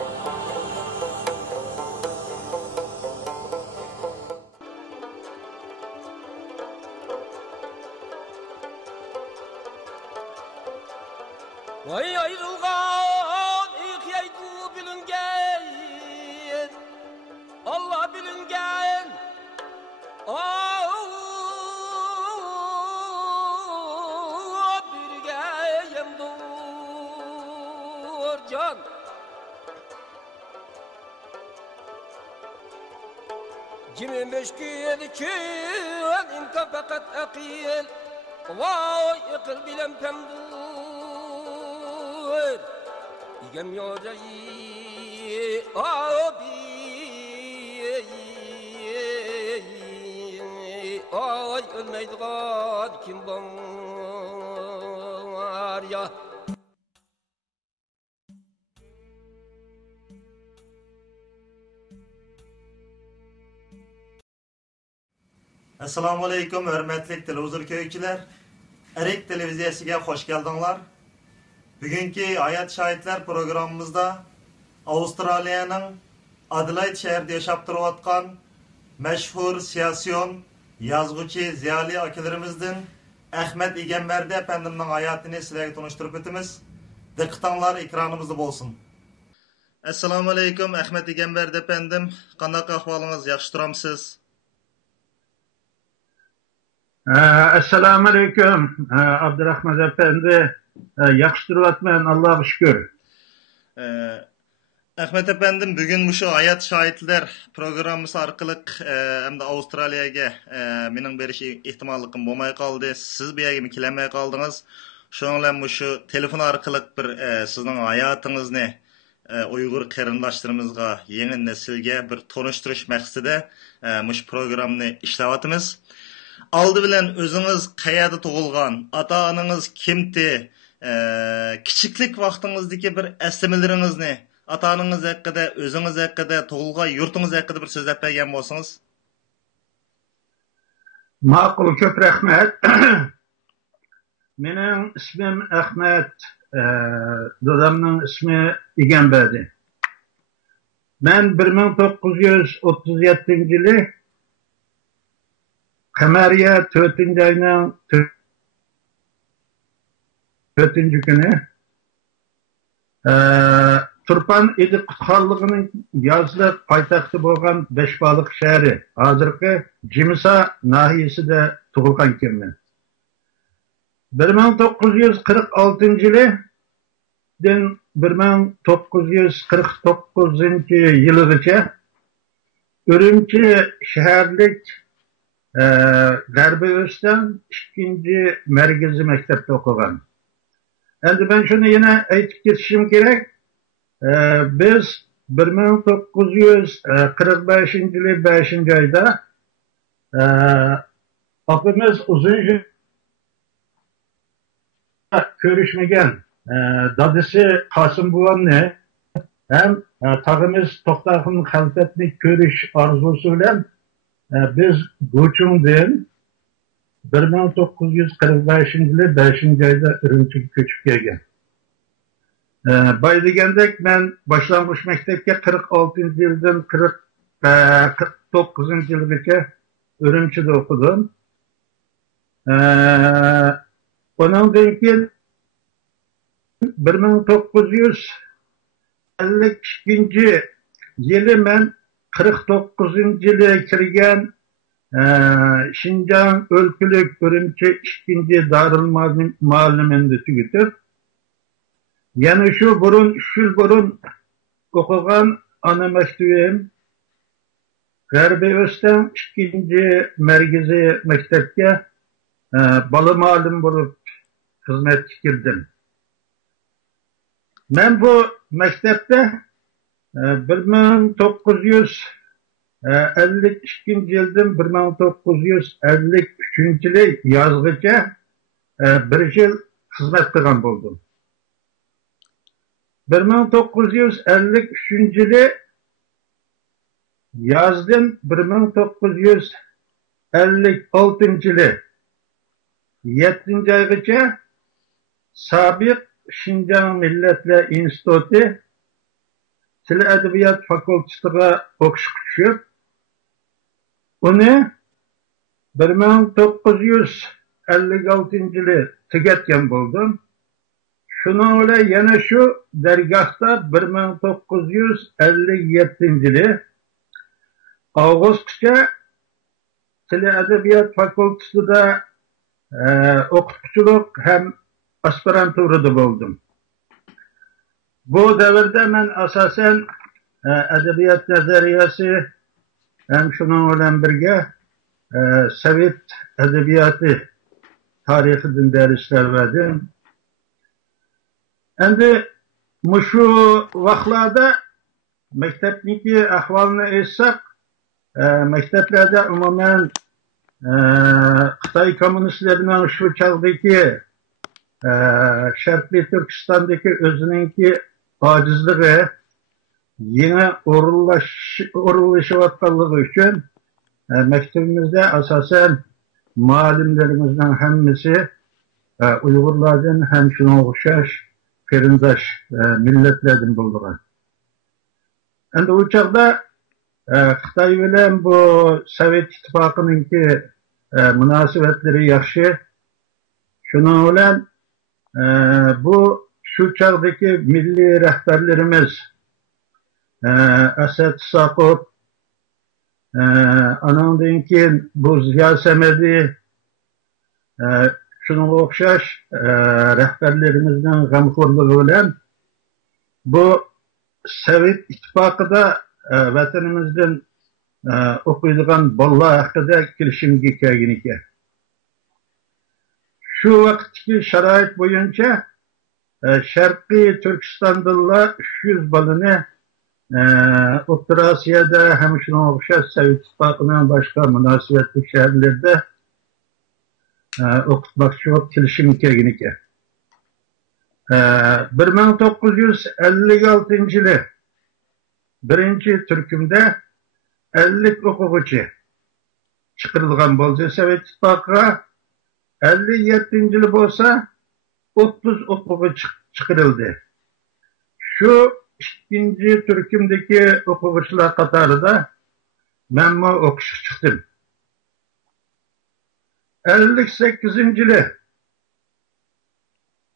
Vay ayrılgan ihyaydu bilingen Allah bilingen birgeyem dur can Cimin beşkiyeli çün inta fakat akil Vay ikil bilem pemdur İgem yorayı abi Ay ölmeydigan kim var ya Assalamu alaikum hürmetli televizyon köyükçüler. Erik Televizyesi'ne hoş geldinler. Bugünkü Hayat Şahitler programımızda Avustralya'nın Adelaide şehirde yaşap duruyotgan meşhur siyasiyon, yazgıcı, ziyali akilerimizden Ahmet İgenberdi efendimizin hayatını sizlerle tanıştırıp ötümüz. Dikkatler ekranımızda bolsun. Assalamu alaikum Ahmet İgenberdi efendim. Qanday ahvalınız, yaxşı turamsız? Esselamu Aleyküm Abdurrahman Efendi. Yaxşı duruvatman, Allah'a şükür. Ahmet efendim, bugün şu Hayat Şahitler programımız arkalık hem de Avustralya'ya mening beriş ihtimallikim bolmay kaldı. Siz bir yerge mi kilemey kaldınız. Şoňla şu telefon arkalık bir sizin hayatınızny Uygur qarindaşlarımızga, yeni nesilge bir tonuşturuş maqsadida muş programni işläwatymyz. Aldı bilen özünüz qaýada tugulgan, ata-ananız kimdi, kiçiklik wagtyňyzdaki bir eslemeleриňizni, ata-ananız hakkında, özünüz hakkında, tugulgan yurtunuz hakkında bir sözläp bergen bolsaňyz. Maqul, köp rahmet. Mening ismim Ahmet, dadamning ismi İgenberdi. Ben 1937-yılı Qamariya 4-nji aýynyň 4-nji güni Turpan Edik Qutqarlygynyň ýazlyk paýtagty bolgan Beşbalyk şäheri, hazırky Jimisa nahiýesinde tugulgan ekenmen. 1946-yılı 1949-yı ýylgaça Örümçi şäherlik Garby Özden 2-nji merkezi mektepde okugan. Endi ben şunu yine aytyp geçişim gerek. Biz 1945-nji 5-nji aýda apymyz uzun görüşmegen dadysy Kasım Buwanyny hem tagymyz Toktagyň halpetini görüş arzusy bilen biz Goçun'dan 1945-yılı 5-nji aýda Ürümçiге köçüp gelgen. Baýdygendek men başlangyç mektepke 46-njy ýyldan 49-njy ýylgaça Ürümçide okudum. Ondan keyin 1952-nji ýyly men 49-njy ýyly kirgen Şinjan Ölkülük Ürümçi 2-nji Darul Mualliminde tügütüp yani şu burun 3 ýyl burun okugan ana mektebim Garby Özden 2-nji merkezi mektepke baly muallim bolup hizmet girdim. Men bu mektepte 1952-nji ýyldan 1953-nji ýazgyça bir ýyl hizmet kılgan boldum. 1953-nji ýyly ýazdan 1956-njy ýyly 7-nji aýgaça Sabiq Şinjan Milletler İnstitutu Til Edebiyat Fakültesiga o'qishga tushib, uni 1956-yili tugatgan bo'ldim. Shuning bilan yana shu dargohda 1957-yili avgustgacha Til Edebiyat Fakültesida o'qituvchilik ham aspiranturada bo'ldim. Bu davrda men asosan adabiyot nazariyasi ham shuning bilan birga Sovet adabiyoti tarixidan darslar verdim. Endi shu vaqtlarda maktabniki ahvolini aytsak, maktablarda umuman Xitoy kommunistlarining shu chog'dagi Sharqiy Turkistondagi o'zininki ojizligi yana o'rinlashayotganligi uchun maktabimizda asosan muallimlarimizning hammasi Uyg'urlardan ham shunga o'xshash qarindosh millatlardan bo'lgan. Endi u chog'da Xitoy bilan bu Sovet ittifoqininki munosabatlari yaxshi. Shuning bilan bu shu chog'dagi milliy rahbarlarimiz Asad Isoqov, anandan keyin bu Ziyo Samadi, shunga o'xshash rahbarlarimizning g'amxo'rligi bilan bu Sovet ittifoqida vatanimizdan o'qiydigan bolalar haqida kelishimga kelgan ekan. Şu vaqtdagi sharoit bo'yicha Sharqiy Turkistonda 300 balani O'rta Osiyoda ham shunga o'xshash Sovet ittifoqining boshqa munosabatli shaharlarda o'qitmoqchi bo'lib kelishim kelgan ekan. 1956-yili birinchi turkumda 50 o'quvchi chiqarilgan bo'lsa Sovet ittifoqiga, 57-yili bo'lsa 30 o'quvchi chiqarildi. Shu ikkinchi turkumdagi o'quvchilar qatorida men o'qishga chiqdim. 58-yili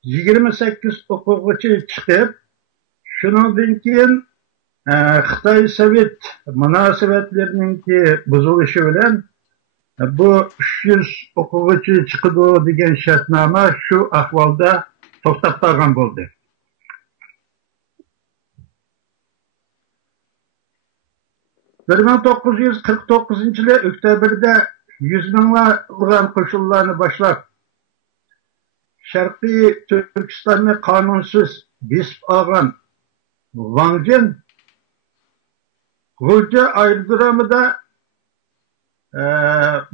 28 o'quvchi chiqib, shundan keyin Xitoy Sovet munosabatlarining buzilishi bilan bu 300 o'quvchi chiqadi degan shartnoma shu ahvolda to'xtab qolgan bo'ldi. Bir 1949-yili oktyabrda 100 minglagan qo'shinlarni boshlab Sharqiy Turkistonni qonunsiz besib olgan Wang Jin G'ulja aerodromida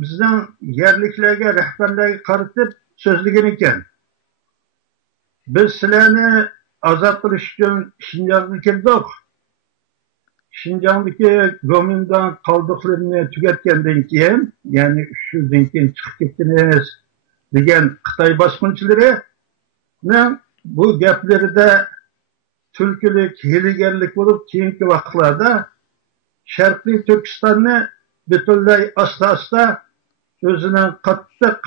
bizning yerliklarga, rahbarlarga qaratib so'zlagan ekan. Biz sizlarni ozod qilish uchun Xinjiangga keldik. Xinjiangdagi Gomindan qoldiqlarini tugatgandan keyin, ya'ni 300 dan keyin chiqib ketdiniz degan Xitoy bosqinchilari bu gaplarida tulkilik, hiylagarlik bo'lib, keyingi vaqtlarda Sharqiy Turkistonni butunlay asta-asta o'zining qattiq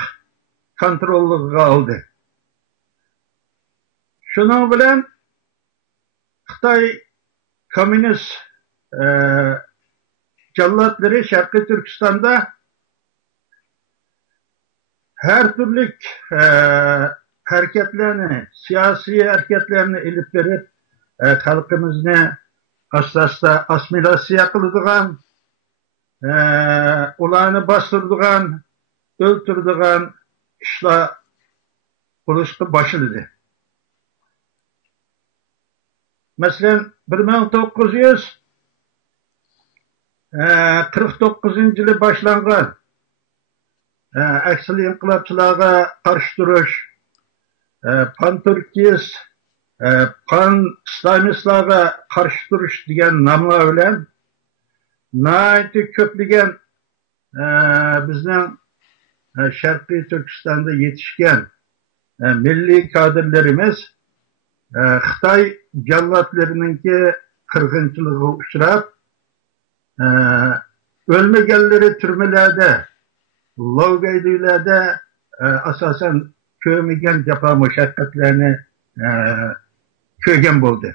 kontrolligiga oldi. Shuning bilan Xitoy kommunist jallotlari Sharqiy Turkistonda her türlü hareketlerini, siyasi hareketlerini ilip verip halkımızı asla asimilasyon kıldıgan, ularını bastırdıgan, öldürdügan işler kuruluşta başladı. Mesela 1949-yılı başlangan Aksili inqilobchilarga qarshi turish, pan-turkist, pan-islamistlarga qarshi turish degan nomlar bilan nihoyatda ko'plagan bizning Sharqiy Turkistonda yetishgan milliy kadrlarimiz Xitoy jallotlarininki kırgınçılığı uçrab, ölmegenleri türmelerde, lavgaydilerde asasen kömegen japa meşakkatlerini kögen buldu.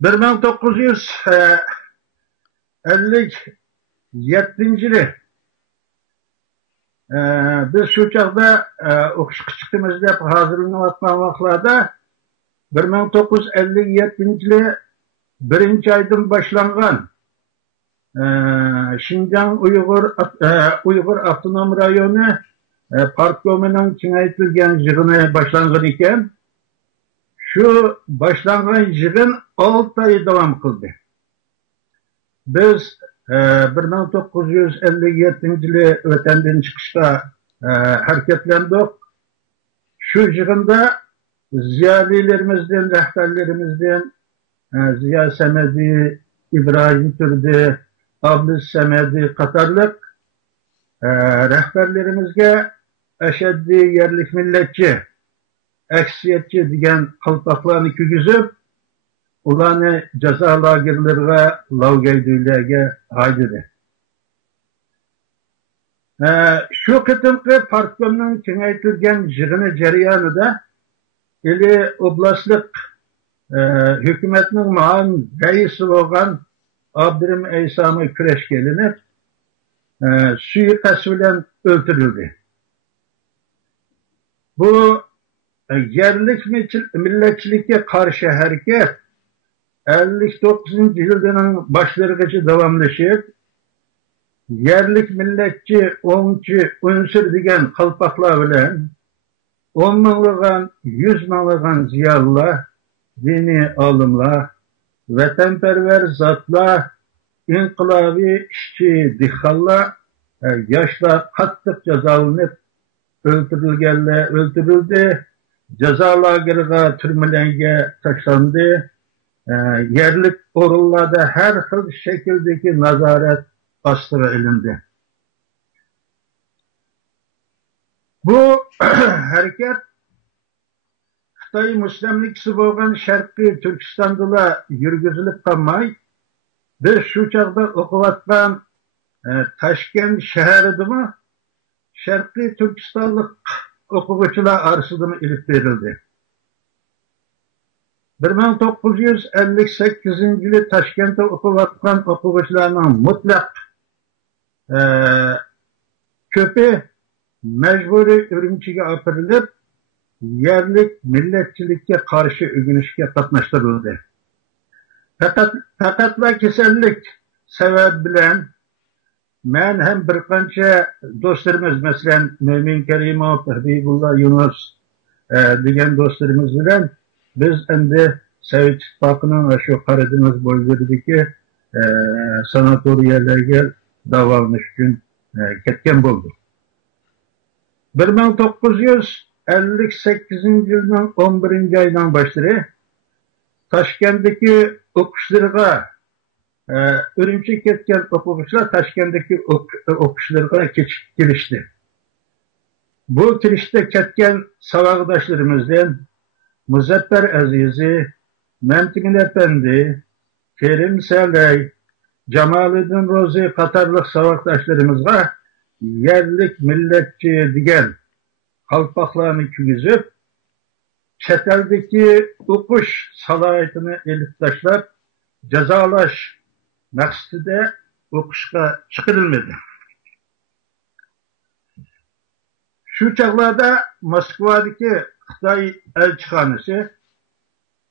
1957 biz şu çağda okuşqa çıktığımız dep hazırlanayotgan vaqtlarda 1957 birinci aydan başlangan Şinjan Uygur Avtonom Rayonu partkomunun kengaytirilgan yig'ini başlangan ekan. Şu başlangan yig'in 6 ay devam kıldı. Biz 1957 yılı vatandan çıkışta hareketlendik. Şu yig'inde ziyalilerimizden, rehberlerimizden Ziya Semedi, İbrahim Türdi, Abdüs Semedi Katarlık rehberlerimizge eşeddi yerlik milletçi, eksiyetçi diyen kalpaklarını kügüzüp ulanı ceza lagirlerine, lavgaydiylerine haydidir. Şu kıtımkı partkomunun kengaytilgen yig'ini jarayanida ili oblastlık hükümetinin muavin reisi olan Abdürim Eysam'ı küreş gelinip suikast bilen öldürüldü. Bu yerlik milletçilikке karşı hareket 59. yılının başlarıcı devamlaşıp yerlik milletçi, onçu, unsur diyen kalpaklar bilen 10 mınlıgan, 100 mınlıgan ziyalılar, dini alımlar, vatanperver zatlar, inkılabi işçi dihalla, yaşlar kattık cezalanıp öldürüldü, ceza lagırına, türmelenge taşlandı, yerlik orullarda her xil şekildeki nazaret astıra elindi. Bu hareket Xitay Müslimlikisi bolgan Şarkı Türkistan'da yürgüzülüp kalmay, biz şu çağda okuvattan Taşkent şehridimi Şarkı Türkistanlık okuvuşçular arasında ilip verildi. 1958 yılı Taşkent'te okuvattan okuvuşçularının mutlak köpü mecburi Ürümçi'ye apırılıp yerlik milletçilikke karşı ögünüşke katnaştırıldı. Fakatla kesellik sebep bilen men hem bir kança dostlarımız mesela Mümin Kerimov, Habibullah Yunus diyen dostlarımız bilen biz endi Sovet İttifakı'nın şu Karadeniz bölgedeki sanatoriyalarga davalmış gün ketken bulduk. 1958 yılının 11. aydan başları Taşkent'teki okuşlarına Ürümçi ketken okuşlar Taşkent'teki okuşlarına girişti. Bu girişte ketken savakdaşlarımızdan Muzaffer Aziz'i, Memtin Efendi, Kerim Salih, Cemaluddin Rozi Katarlık savakdaşlarımızga yerlik milletçi diyen kalpaklarını kügüzüp çeteldeki okuş salayetini elip taşlap cezalaş makside okuşka çıkarılmadı. Şu çağlarda Moskova'daki Xitay elçihanesi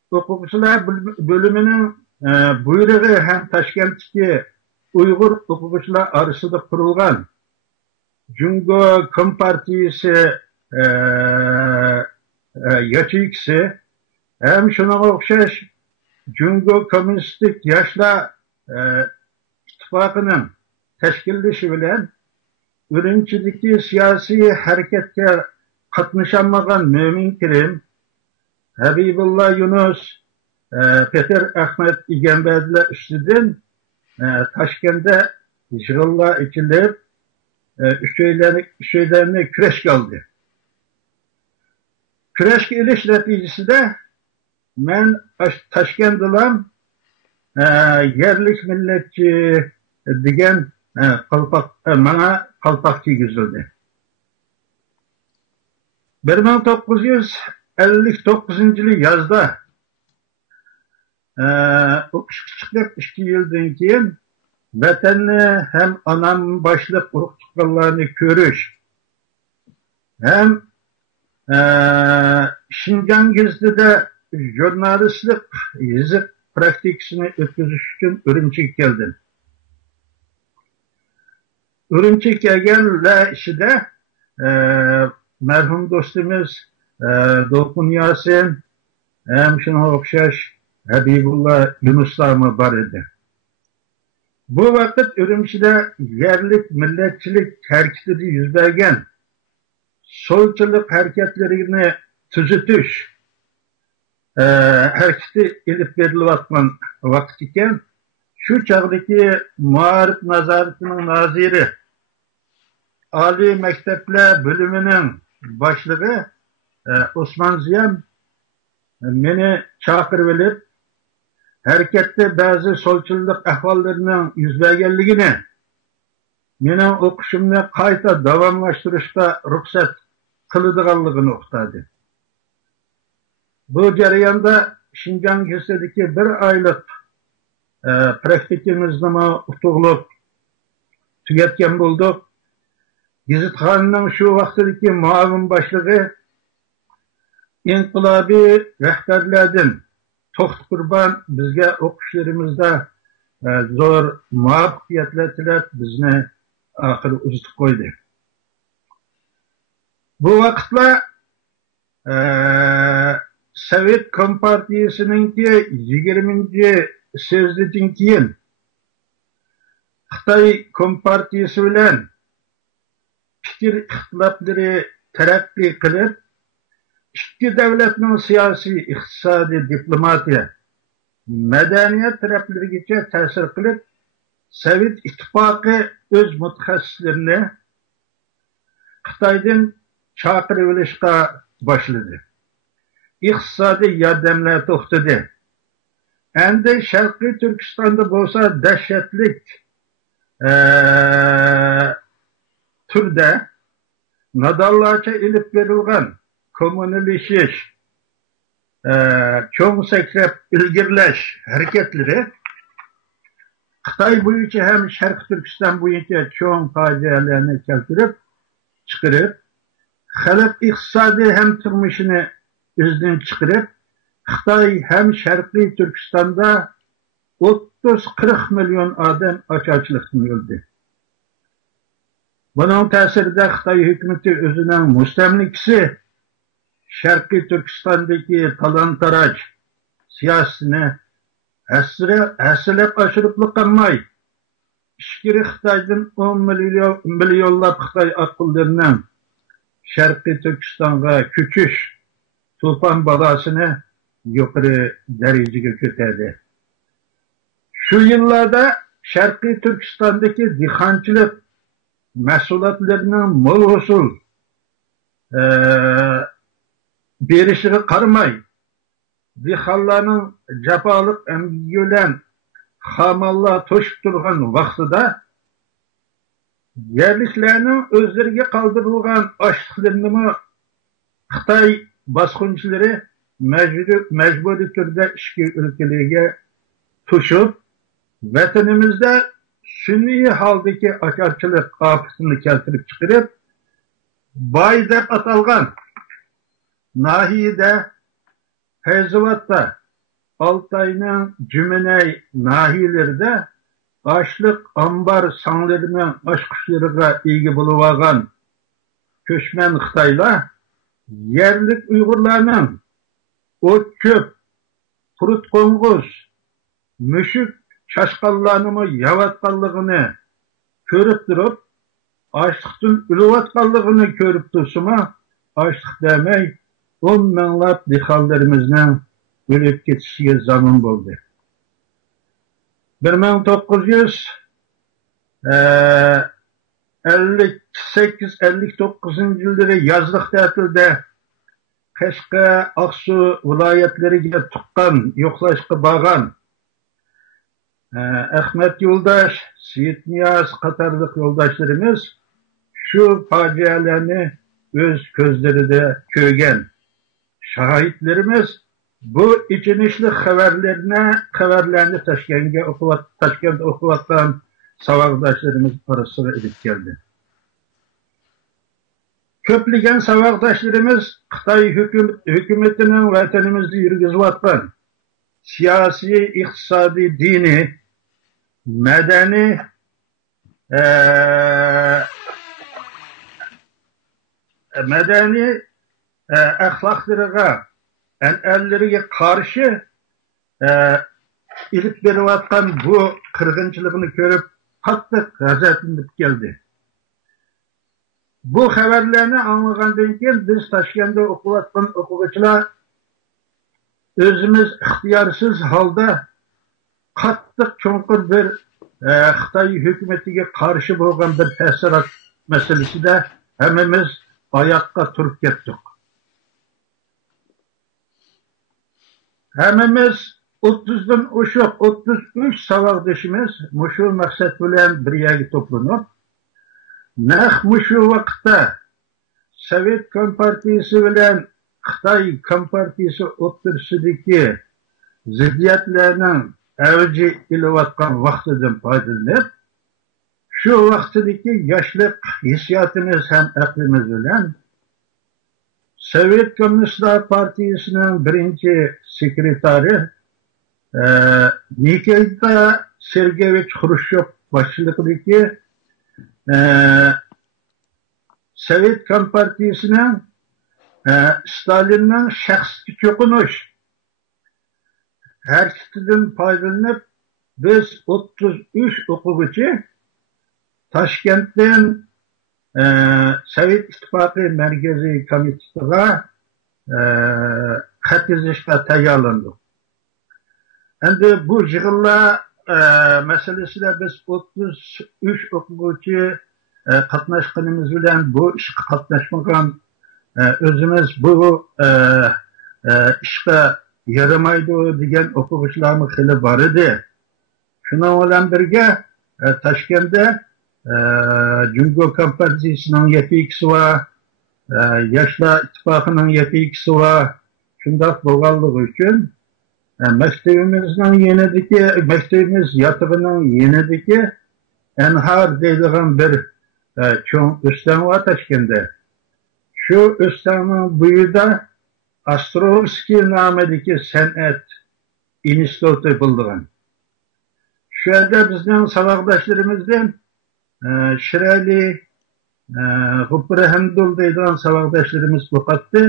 hukukçular bölümünün buyruğu hem Taşkent'teki Uygur hukukçular arasında kurulgan Cungo Kompartiyesi Yaçıksı hem şuna okşaş Cungo Komünistik Yaşlar İttifakı'nın teşkillişi bilen Ürümçideki siyasi hareketke katmışanmagan Mümin Kerim, Habibullah Yunus, Peter Ahmet İgembediler üstüden Taşkent'te yığınlar içilip şeylerine küreş kaldı. Küreş geliş neticesi de ben Taşkent'den yerlik milletçi degan bana qalpoq kiygizildi. 1959 yılı yazda o'qishga 2 yıldan keyin vatanni hem anam başlık urug' chiqqanlarni ko'rish hem Şinjan gazetida jurnalistlik yazık praktikasini o'tkazish uchun Urumchiga keldim. Urumchiga kelganlar ichida merhum dostumuz Dolqun Yasin hem şuna o'xshash Habibullah Yunuslarmi bor edi. Bu vakit Urumchida yerlik milletçilik hareketi yuz bergan solchilik hareketlerini tuzitish hareketi ilib berilayotgan vaqt ekan, shu chog'dagi Muarif nazoratining naziri Oliy Maktablar bo'limining boshlig'i Osman Ziyam meni chaqirib olib, hareketde bazı solchilik ahvollarining yuz berganligini, mening o'qishimni qayta davomlashtirishga ruxsat qiladiganligini uqtadi. Bu jarayonda Şinjan gazetidagi 1 aylık praktikamizni utuqlab tugatgan bo'ldik. Gazetxonaning shu vaqtdagi muavin boshlig'i inqilobiy rahbarlardan To'xti Qurban bizga o'qishlarimizda zo'r muvaffaqiyatlar tilab bizni oxiri uzatib qo'ydi. Bu vaqtlar Sovet Kompartiyasininki 20-sezdidan keyin Xitoy Kompartiyasi bilan fikr ixtiloflari taraqqiy qilib, ikki davlatning siyosiy, iqtisodiy, diplomatiya, madaniyat taraflarigacha ta'sir qilib, Sovet ittifoqi o'z mutaxassislarini Xitoydan chaqirib olishga boshladi. İqtisodiy yordamlar to'xtadi. Endi Sharqiy Turkistonda bo'lsa dahshatlik turda nodonlarcha ilib berilgan kommunallashish, cho'ng sakrab ilgirlash hareketlari Xitoy bo'yicha ham Sharqiy Turkiston bo'yicha cho'ng fojialarni keltirib chiqarib, xalq iqtisodiy ham turmushini izdan chiqarib, Xitoy ham Sharqiy Turkistonda 30-40 milyon odam ocharchilikdan o'ldi. Bunun ta'sirida Xitoy hukumati o'zining mustamlikasi Sharqiy Turkistondagi talon-taroj siyosatini aslab oshirib qolmay, ichkari Xitoydan 10 millionlab Xitoy aqllarining Sharqiy Turkistonga ko'chish to'fon balasini yuqori darajaga ko'tardi. Shu yillarda Sharqiy Turkistondagi dehqonchilik mahsulotlarining mo'l hosil berishiga qaramay, dehqonlarning jafoliq emgigi bilan xamallar to'shib turgan vaqtida yerliklarning o'zlariga qoldirilgan ochliqlarini Xitoy bosqinchilari mecburi turda ishki ülkelerine tuşup, vatanimizda sunniy haldaki açarçılık afetini keltirip çıkarıp, Bay deb atalgan nahiyede, Feyzivat'ta, Altay'ın Cümeney nahiyelerinde açlık ambar sanlarının aşkışlarına ilgi buluvagan köşmen Xitaylar, yerlik Uygurlarının ot köp, kurut qo'ng'iz, mushuk chashqanlarni yavatganligini ko'rib turib, ochliqdan o'layotganligini ko'rib tursimi, ochliq demay 10 minglab dehqonlarimizning o'lib ketishiga zamin bo'ldi. 1958-59 yılları yazlık tatilde Qashqa, Aqsu viloyatlariga tuqqan, yo'qlashga borgan Ahmet Yoldaş, Seyit Niyaz qatarlıq yoldaşlarımız şu facialarını öz gözlerinde kögen. Şahitlerimiz bu içinişli haberlerini Taşkent'e okuvattan savakdaşlarımız arasına edip geldi. Köpligen savakdaşlarımız Xitay hükümetinin vatanımızda yürgüzüvattan siyasi, iktisadi, dini, medeni ahlaklarına, enelleriye karşı ilip verivatkan bu kırgınçılığını görüp hatta gazetlenip geldi. Bu haberlerini anlagandan keyin biz Taşkent'te okuvatkan okuguchilar özümüz ixtiyarsız halda qattiq cho'nqir bir Xitoy hukumatiga qarshi bo'lgan bir ta'sirat masalasida hammamiz oyoqqa turib ketdik. Hammamiz 30dan oshiq 33 savodishimiz mushu maqsad bilan bir yerga to'planib, naq mushu vaqtda Sovet Kompartiyasi bilan Xitoy Kompartiyasi o'rtasidagi ziddiyatlarning avji ilayotgan vaqtidan foydalanib, shu vaqtdagi yoshlik hissiyotimiz ham aqlimiz bilan Sovet Komünistlar Partiyasining birinchi sekretari Nikita Sergeyevich Xrushchev boshchiligidagi Sovet Kompartiyasining Stalinning shaxsiy cho'qinish harakatidan foydalanib biz 33 o'quvchi Toshkentdan Sovet Ittifoqi Markaziy komitetiga xat yozishga tayyorlandik. Endi bu yig'inlar masalasida biz 33 o'quvchi qatnashganimiz bilan bu ishga qatnashmagan özümüz bu işe yaramaydı degan o'quvchilarimiz xili bor edi. Shundan bilan birga Toshkentda Jungo Kompartiyasining yetakchisi va Yoshlar Ittifoqining yetakchisi va shundoq bo'lganligi uchun maktabimiz yotog'ining yanidagi Enhar deydigan bir cho'ng o'stan va Toshkentda. Şu Östan'ın buyuda Astrovskiy nomidagi san'at instituti bulduğun. Şu yerda bizning saboqdoshlarımizdan Shirali G'ufrahandul deydigan saboqdoshlarimiz o'qitdi.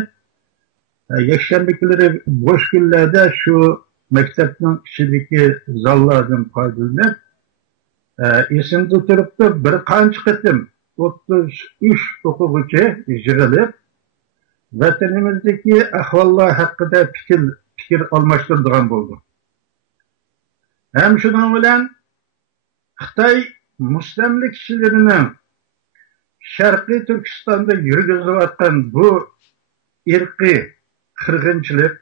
Yakshanba kunlari bo'sh kunlarda shu maktabning ichidagi zallardan foydalanib, esimda turibdi bir qancha qitim 33 o'quvchi yig'ilib vatanimizdagi ahvollar haqida fikr almashtiradigan bo'ldi. Ham shuning bilan Xitoy mustamlikchilarining Sharqiy Turkistonda yurgizayotgan bu irqiy qirg'inchilik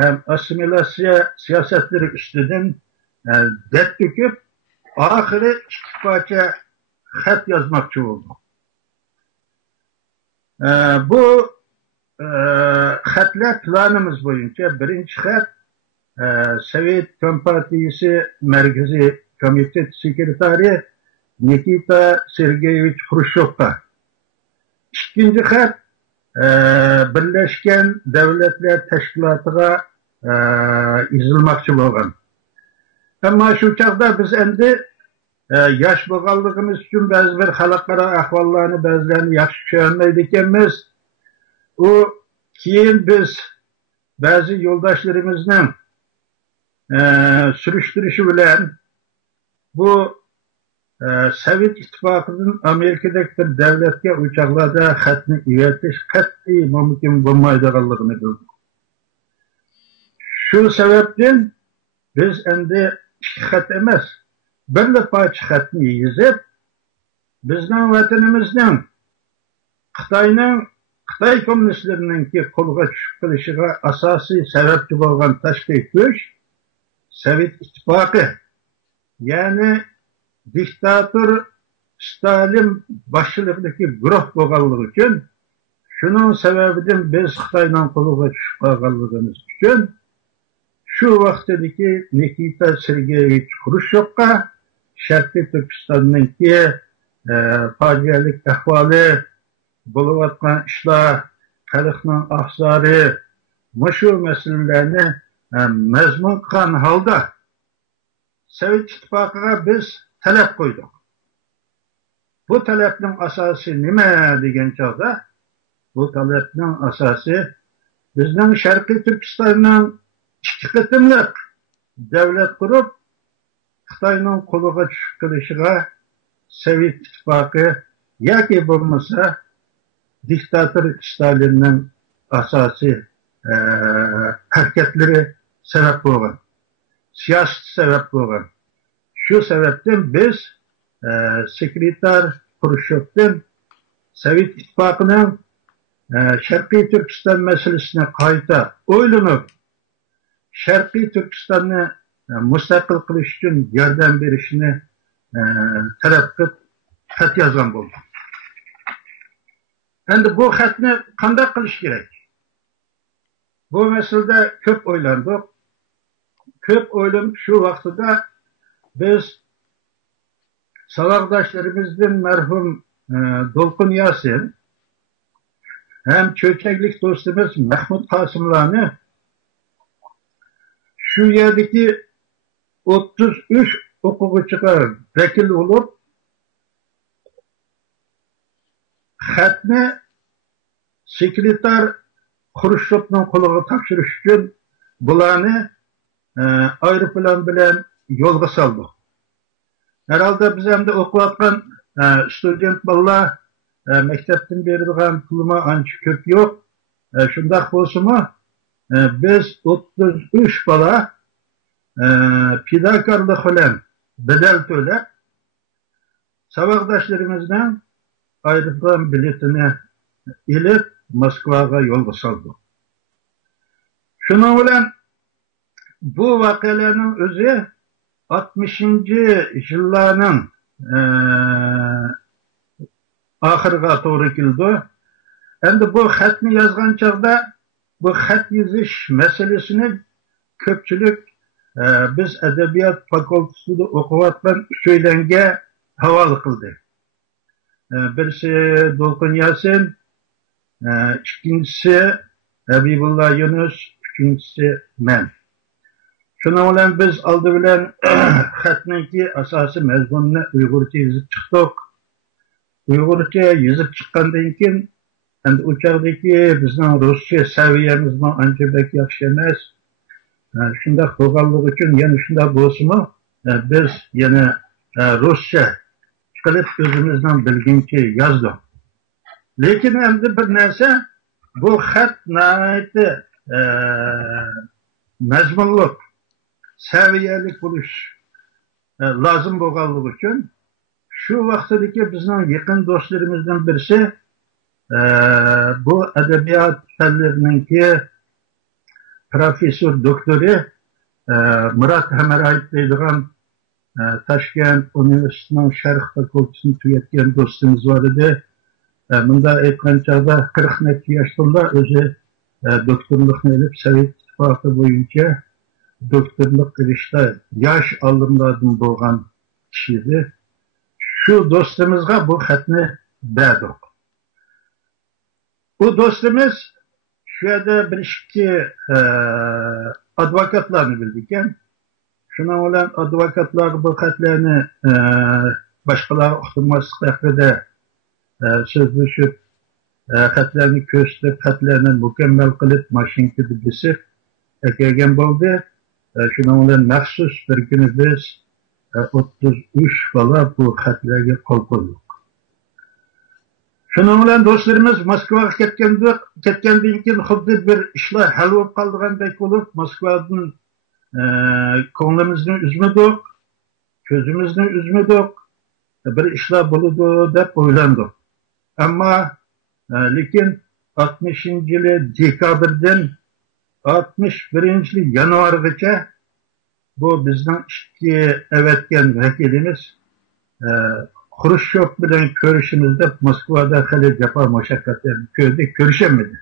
ham assimilyatsiya siyosatlari ustidan dard to'kib, oxiri ittifoqcha xat yazmoqchi bo'ldi. Bu xatlar planimiz bo'yicha birinchi xat Sovet Kompartiyasi Markaziy komitet sekretari Nikita Sergeyevich Xrushchevga. İkinci xat Birleşken Devletler Teşkilatı'na yazılmoqchi bo'lgan. Ama şu çağda biz endi yaş bo'lganligimiz uchun ba'zi bir xalqaro ahvollarni ba'zilarini yaxshi tushunmaydi ekanmiz. U keyin biz ba'zi yo'ldoshlarimizning surushtirishi bilan bu Sovet İttifoqidan Amerikadagi bir davlatga uchoqlarda xatni iletish qat'iy mumkin bo'lmaydiganligini bildik. Shu sababdan biz endi ikki xat emas, bir parcha xatni yozib, bizning vatanimizning Xitoy kommunistlarininki qo'lga tushib qolishiga asosiy sababchi bo'lgan tashqi kuch Sovet İttifoqi Yani diktatör Stalin başçılıktaki grup boğallığı için şunun sebebiden biz Xitayla koluğa düşüp kalganlığımız için şu vaxtdaki Nikita Sergeyevich Xruşyovga Şarkı Türkistan'daki facialik ahvali buluvatkan işler, halkının ahzarı, şu meselelerini mezmun kılan halda Sovet İttifakı'na biz talep koyduk. Bu talepnin asası nime degen çağda? Bu talepnin asası bizden Şarkı Türkistan'ın iki kıtımlık devlet kurup Xitayning koluğa düşüp kılışıga Sovet İttifakı yoki bo'lmasa diktatör Stalinning asosiy hareketleri sebep bo'lgan. Siyaset sebep bo'lgan. Şu sebepten biz sekreter Xruşyovdan Sovet İttifakı'nın Şarkı Türkistan meselesine qayta o'ylanib, Şarkı Türkistan'ı müstakil kılış için yardım verişini talep qilib xat yazgan bo'ldi. Endi bu xatni qanday qilish kerak? Bu meselede köp oylandık. Köp oylanıp şu vaqtida biz savaqdaşlarımızdan merhum Dolqun Yasin hem çöçeklik dostumuz Mahmud Kasımlarni şu yerdeki 33 o'quvchiga vakil bo'lib xatni sekreter Xruşyovning qo'liga topshirish uchun bularni aeroplan bilan yo'lga soldik. Herhalde biz hem de o'qiyotgan student bolalar maktabdan berilgan pulma ancha ko'p yo'q. Shundoq bo'lsa-mu biz 33 bola fidakorlik bilan bedel to'lab savaqdoshlarımızdan aeroplan biletini ilib Moskvaga yo'lga soldik. Şunun bilan bu voqealarning o'zi 60-yillarning oxiriga to'g'ri keldi. Endi bu xatni yozgan chog'da bu xat yozish masalasini ko'pchilik biz adabiyot fakultetida o'qiyotgan uchaylarga havola qildi. Birisi Dolqun Yasin, ikincisi Habibullah Yunus, üçüncüsü men. Şuna bilan biz aldı bilan xatninki asosiy mazmunini Uyg'urcha yozib chiqdik. Uyg'urcha yozib chiqqandan keyin endi u chog'dagi bizning Ruscha saviyamizning ancha bek yaxshi emas. Shunday bo'lganligi uchun yana shunday bo'lsa-mu biz yana Ruscha qilib o'zimizdan bilguncha yozdik. Lekin endi bir narsa bu xat nihoyatda mazmunli saviyalik bo'lish lozim bo'lganligi uchun shu vaqtdagi bizning yaqin do'stlarimizdan birisi bu adabiyot fanlarininki professor doktori Murat Hamarayev deydigan Toshkent Universitetining Sharq fakultetini tugatgan do'stimiz bor edi. Bunda aytgan chog'da 40 necha yoshda o'zi doktorlikni olib Sovet İttifakı bo'yicha doktorlik qilishda yosh olimlardan bo'lgan kishi edi. Shu do'stimizga bu xatni berdik. Bu do'stimiz shu yerda bir ikki advokatlarni bildi ekan. Shuning bilan advokatlar bu xatlarni boshqalar o'qimaslik haqida so'zlashib, xatlarni ko'rsatib, xatlarni mukammal qilib mashinada bisib kelgan bo'ldi. Shuning bilan maxsus bir kuni biz 33 bola bu xatlarga qo'l qo'ydik. Shuning bilan do'stlarimiz Moskvaga ketgandan keyin xuddi bir ishlar hal bo'lib qoldigandek bo'lib, Moskvadan ko'nglimizni uzmadik, ko'zimizni uzmadik, bir ishlar bo'ladi deb o'ylandik. Ammo lekin 60-yili dekabrdan 61-yanvargacha bu bizden iki evetken vekilimiz Xruşşov bilen görüşümüzde Moskva'da hali cefa meşakkatlerini gördük, görüşemedi.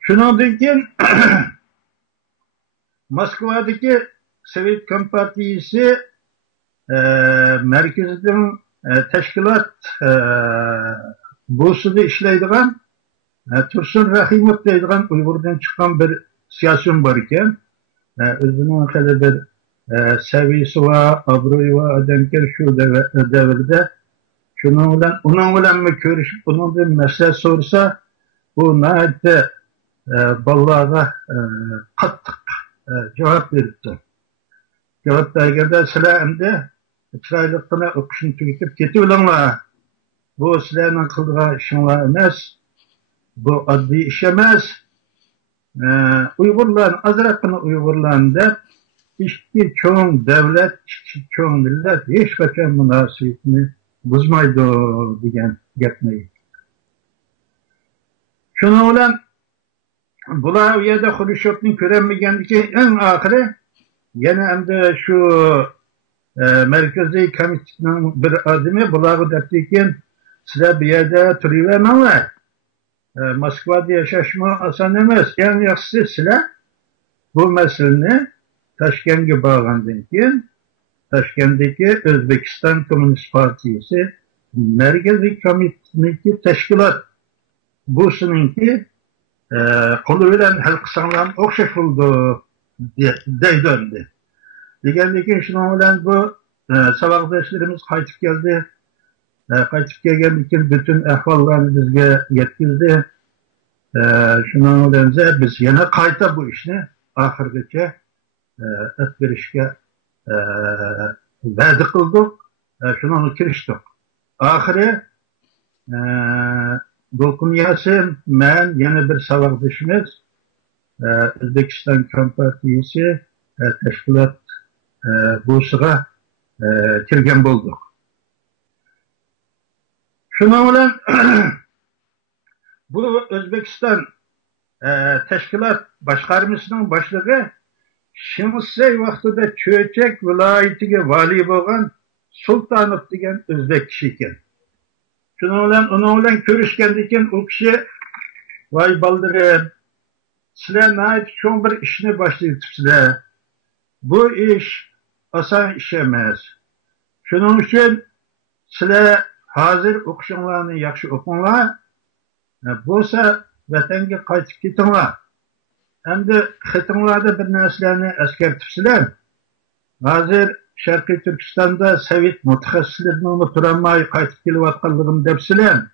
Şundan ki Moskva'daki Sovet Kompartiyası merkezden teşkilat bursada işleydiğen Tursun Rahimov deydiğen Uygur'dan çıkan bir siyasi var iken özünün kadar bir seviyesi var, abroyu var, adamker şu devirde onun bilen mi görüşüp onun bir mesele sorsa bu nahiyette ballağa kattık cevap verirdi. Cevap vergende sizler emde çıraylıqına okuşunu tüketip ketiyorlar. Bu sizlerle kıldığı işinler emas, bu adli iş emas. Uygurların, azrakını Uygurların da işki çoğun devlet, işki çoğun millet hiç kaçan münasibetini bozmaydı diyen gepmeyi. Şunu olan bular yerde Xruşşov'un körenmegendeki en ahiri yine hem de şu Merkezi Komitesi'nin bir adımı buları dertliken sizler bir yerde turuvermenler. Moskva'da yaşaşma asan emas. En yaxşısı sizler bu meseleni Taşkent'e bağlandığından keyin Taşkent'teki Özbekistan Komünist Partisi Merkezi Komitesi'ndeki teşkilat busununki kolu veren halkısanların okşaş oldu deydi. Degendeki şuna olan bu sabahdaşlarımız kaytıp geldi. Kaytıp geldikken bütün ahvallarını bizge yetkizdi. Şuna olan biz yine kayta bu işini ahirgece etberişke vədi kıldık. Şuna onu kiriştik. Ahiri Dolkun Yasin, mən yeni bir sabahdaşımız Özbekistan Kompartiyası teşkilat bursuna kirgen bulduk. Şuna olan bu Özbekistan teşkilat başkarmasının başlığı Şimsey vaxtıda Çöçek vilayetiga vali bolgan Sultanov degan Özbek kişi ekan. Onun bilan görüşkendiken o kişi vay baldırım sizler nait çoğun bir işini başlayıpsizler. Bu iş asan iş emas. Şunun için sizler hazır okuşunlarını yaxşı okunlar. Bolsa vatanga qaytib ketinglar. Endi xitinglarda bir narsalarni eskartibsizlar. Hazır Şarkı Türkistan'da Sovet mutaxassislerini unuturamay qaytib kelayotganligim depsizlar.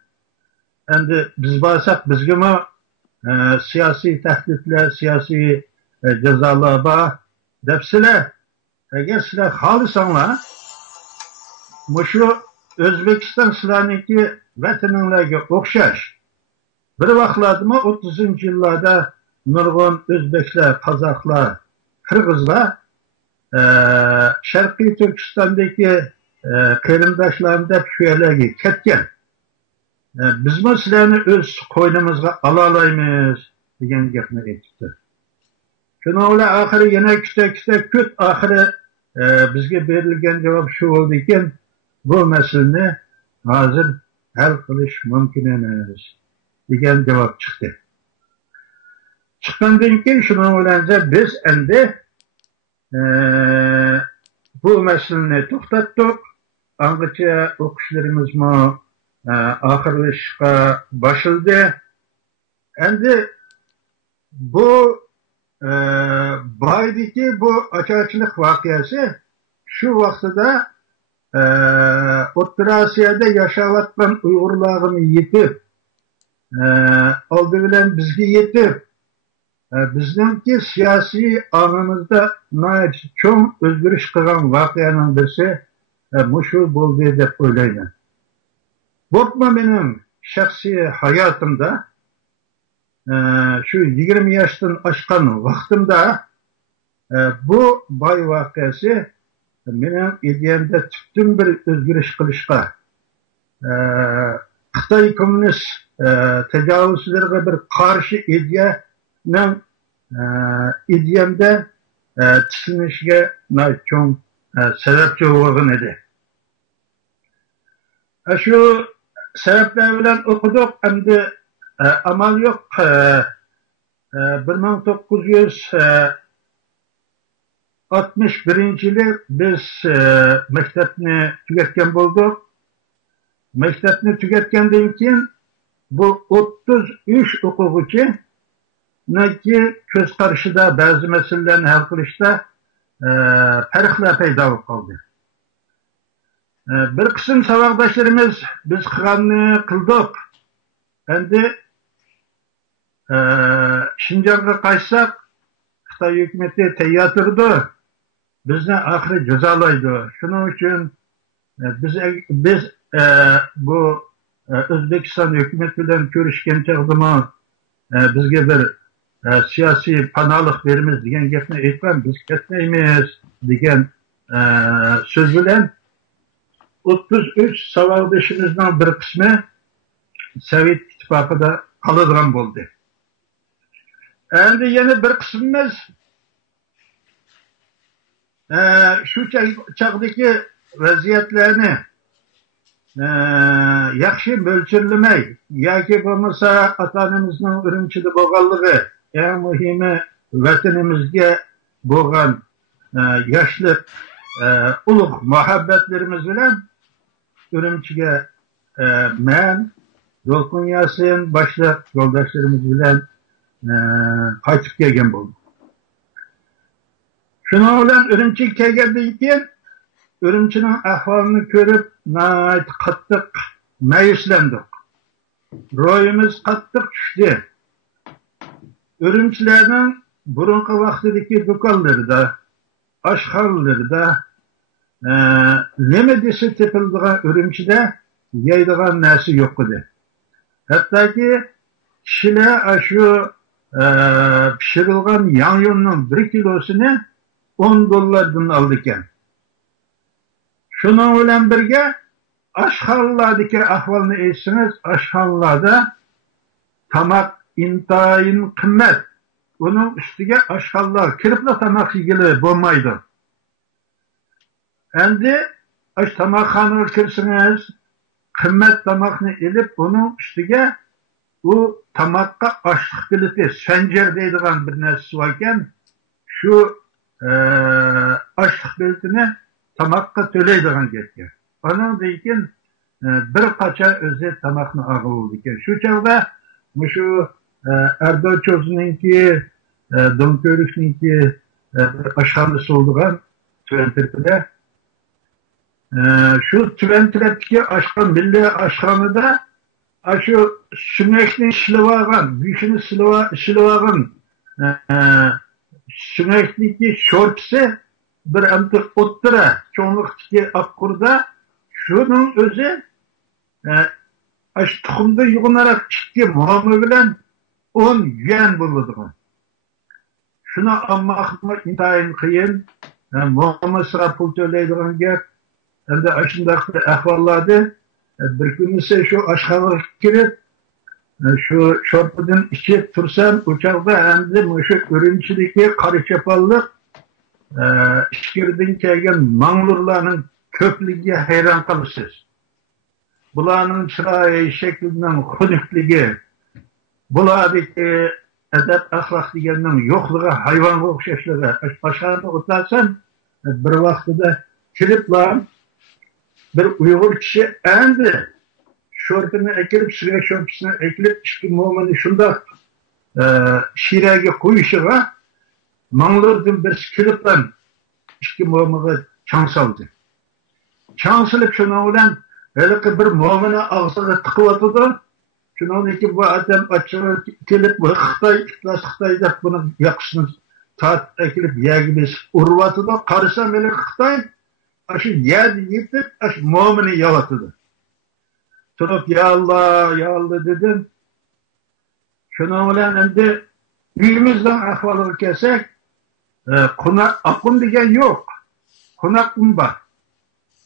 Endi biz borsak bizga mi siyasi tahdidlar, siyasi cezalar bor depsizlar. Agar sizlar xohlasanglar, mushu Özbekistan sizlarniki vataninglarga o'xshash. Bir vaqtlarda 30 yillarda nurg'un Özbekler, Kazaklar, Kırgızlar Şarkı Türkistan'daki qarindoshlarida shu yerlarga ketgan. Biz mi sizlarni öz qo'ynimizga ala olaymiz degan gapni aytibdi. Shuni ular oxiri yana kita ko'p oxiri bizga berilgan javob shu bo'ldi ekan, bu masalani hozir hal qilish mumkin emas degan javob chiqdi. Chiqqandan keyin shuni o'ylansa biz endi bu meseleni to'xtatdik. Angacha o'qishlarimiz mı ahirlashishga boshildi. Endi bu boydagi bu ocharchilik voqeasi shu vaqtida O'rta Osiyoda yashayotgan Uyg'urlarni yetib, oldi bilan bizga yetib, bizningki siyosiy ongimizda cho'ng o'zgarish qilgan voqeaning birisi mushu bo'ldi deb o'ylayman. Bo'pmi mening shaxsiy hayotimda şu 20 yaşdan aşkan vaqtimda bu boy voqeasi mening ideyamda tüptün bir o'zgarish qilishga, Xitoy kommunist tajovuzlariga bir qarshi ideyaning ideyamda tishlanishga cho'ng sababchi bo'lgan edi. Shu sabablar bilan o'qidik, endi amal yo'q. 1961-yili biz maktabni tugatgan bo'ldik. Maktabni tugatgandan keyin bu 33 o'quvchi naki ko'z qarashida ba'zi masalalarni hal qilishda farqlar paydo bo'lib qoldi. Bir qism saboqdoshlarimiz biz qilganni qildik. Endi Şinjanga qaytsak, Xitoy hukumati tayyor turdi. Bizni oxiri jazolaydi. Shuning uchun biz bu O'zbekiston hukumati bilan ko'rishgan chog'da bizga bir siyosiy panohlik beramiz degan gapni aytgan, biz ketmaymiz degan so'z bilan 33 saboqdoshimizning bir qismi Sovet ittifoqida qoladigan bo'ldi. Endi yana bir qismimiz shu chog'dagi vaziyatlarni yaxshi mo'ljallamay yoki bo'lmasa ota-onamizning Urumchida bo'lganligi, eng muhimi vatanimizga bo'lgan yoshlik ulug' muhabbatlarimiz bilan Urumchiga men Dolqun Yasin boshliq yo'ldoshlarimiz bilan qaytib kelgan bo'ldim. Shuning bilan Urumchiga kelgandan keyin Urumchining ahvolini ko'rib qattiq ma'yuslandik. Ro'yimiz qattiq tushdi. Urumchilarning burunqi vaqtidagi do'konlarida, oshxonalarda nima desa tepildigan Urumchida yeydigan narsa yo'q edi. Hattoki kishilar shu pishirilgan yangyonning 1 kilosini $10 oldi ekan. Şunun bilan birga oshxonalardagi ahvolni aytsangiz, oshxonalarda tamoq intayin qimmat. Uning ustiga oshxonalar kiribla tamoq yegili bo'lmaydi. Endi tamoqxonaga kirsangiz, qimmat tamoqni ilib, uning ustiga u tamoqqa oshliq bileti, sanjar deydigan bir narsa bor ekan, shu oshliq biletini tamoqqa to'laydigan gapga. Ondan keyin bir qacha o'zi tamoqni og'ildi ekan. Shu chog'da shu Erdo'cho'zningki, Domko'rikningki oshxonasi bo'lgan Tuvantirpida. Shu Tuvantirpdagi oshxona, milliy oshxonada shu sumakni ishlayotgan, go'shtni ishlayotgan sumakniki sho'rpisi bir amtiq o'ttira cho'nliqdagi oqqurda şunun o'zi tuxumda yug'unarak 2 muammo bilan 10 yuan bo'ladigan. Shuni ammoqni intayin qiyin, muammosiga pul to'laydigan gap. Endi shunday ahvollarda bir kunisi shu oshxonaga kirib, shu sho'rpadan ichib tursam, o'chaqda endi shu Urumchidagi qora choponliq ishkirdan kelgan mang'lurlarning ko'pligiga hayron qolasiz. Bularning chiroyi, shaklining xunukhligi, bulardagi adab axloq deganning yo'qligi, hayvonga o'xshashligi. Oshxonada o'tirsan, bir vaqtida kiriblar bir Uyg'ur kishi endi sho'rpani akilib, suya sho'rpisini akilib, 2 mo'mini shundoq shiraga qo'yishiga mang'lurdan birisi kiribdan 2 mo'miga chang soldi. Chang solib shuning bilan haliqi bir mo'mini og'ziga tiqib o'tdi. Shundan keyin bu odam ochig'i kelib, bu Xitoy deb buni yoqishni tat akilib yagimiz urvatdi. Qarasam meni Xitoy shu yerda yetib, shu mo'mini yavatdi. Turib ya Allah dedim. Şunun bilan endi uyimizdan ahvoliga kelsak, qunaq degan yo'q. Qunaq bor.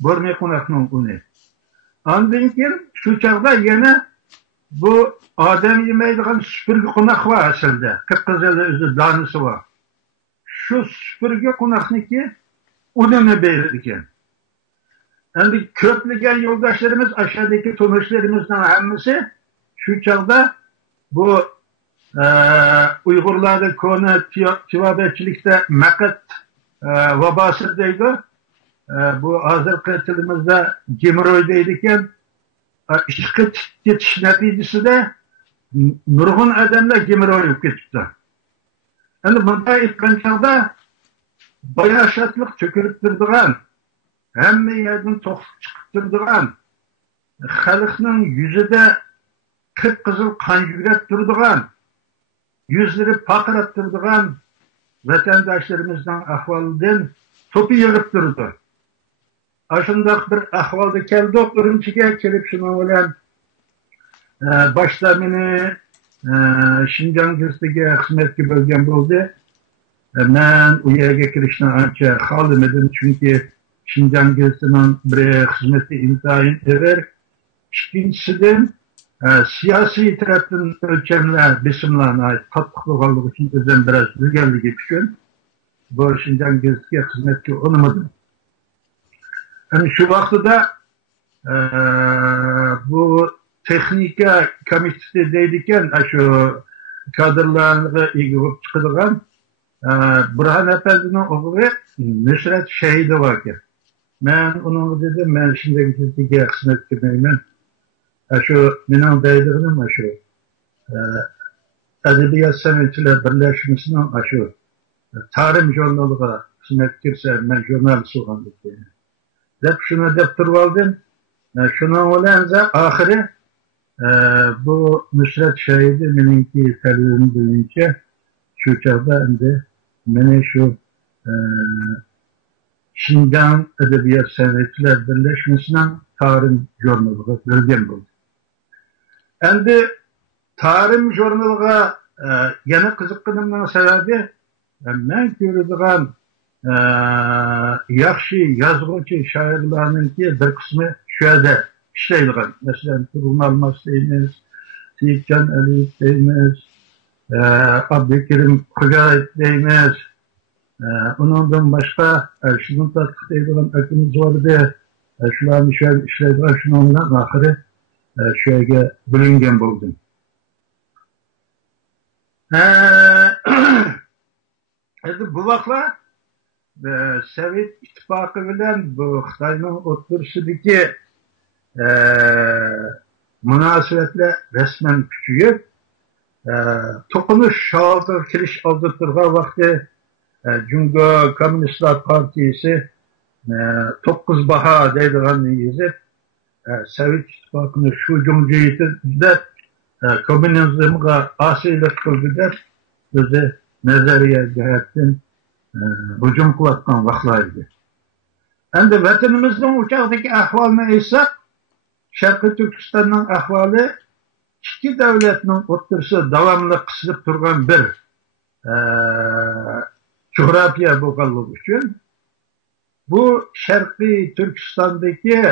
Bormay qunaqning uni. Ondan keyin shu chog'da yana bu odam yemaydigan supurgi qunaq bor aslida. Qip-qizil o'zi donisi bor. şu süpürge konakniki ununu verirken. Yani köpligen yoldaşlarımız, aşağıdaki tanışlarımızdan hemmisi şu çağda bu Uygurlarda konu tibabetçilikte mekat vabası deydi. Bu hazır kırtılımızda Cimroy'daydıkken işkı yetiş neticesi de nurgun adamlar Cimroy yükletti. Yani bunda ilk çağda bayağı şartlık tükürüp durduğun, hem yerden toksuk çıkıp halkının yüzü de kıpkızıl kan yügrep durduğun, yüzleri pakırat durduğun vatandaşlarımızdan ahvalından topu yığıp durdu. Aşındak bir ahvalda geldi, Ürümçi'ye gelip şuna olan başta beni Şinjan Gürsteki hizmetki bölgem oldu. Ben o yerge kirişten anca halim edim çünkü Şinjan Gürstesi'nin bir hizmeti imtihan eder. İkincisinden siyasi tarafın ölçemler, besimlerine ait katkılı kaldığı için özen biraz bilgenli geçiyorum. Bu Şinjan Gürsteki hizmetki olmadım. Yani şu vakti de bu teknika komitesi deydikken şu kadrlarına ilgi olup çıkıdığın Burhan Efendi'nin oğlu Nusret Şehidi var ki. Ben onun dedim, ben şimdi gizlice hizmet etmeyim. Şu benim değdirdim şu Edebiyat Sanatçılar Birleşmesi'nin şu tarih jurnalıga hizmet kirse ben jurnal soğandık yani. Hep şunu dep turvaldım. Şuna olanca ahire bu Nusret Şehidi menimki televizyon duyunca şu çağda hem beni şu Şinjan Edebiyat Sanatçılar Birleşmesi'nin tarih jurnalıga bölgen buldu. Hem tarih jurnalıga yana kızıkkınımın sebebi ben gördüğüm yaxşı yazgıcı şairlerinin ki bir kısmı şöyle işleydiğin. Mesela Turgun Almaz deyimiz, Seyitcan Ali deyimiz, Abdülkerim Kugayet deyimiz, ondan başka şunun tatlık deydiğin ökümüz vardı. Şularını şöyle işleydiğin şununla ahire şöyle bölüngen buldum. Bu vakla Sovet İttifakı bilen bu Xitayning o'ttirishidagi munosabatlar resmen kuchayib, to'qinish chog'i kirish oldi turgan vaqtda Jungo Kommunistlar Partiyasi 9 baho deydiganni yezib, Sovet İttifakı'nın shu jumjiyatida kommunizmga osiylik qildi deb o'zi nazariya jihatdan hücum kılatkan vaklaydı. Hem de vatanımızın uçaktaki ahvalını ise Şarkı Türkistan'ın ahvali iki devletinin otursa devamlı kısılıp durgan bir coğrafya boğalığı için bu Şarkı Türkistan'daki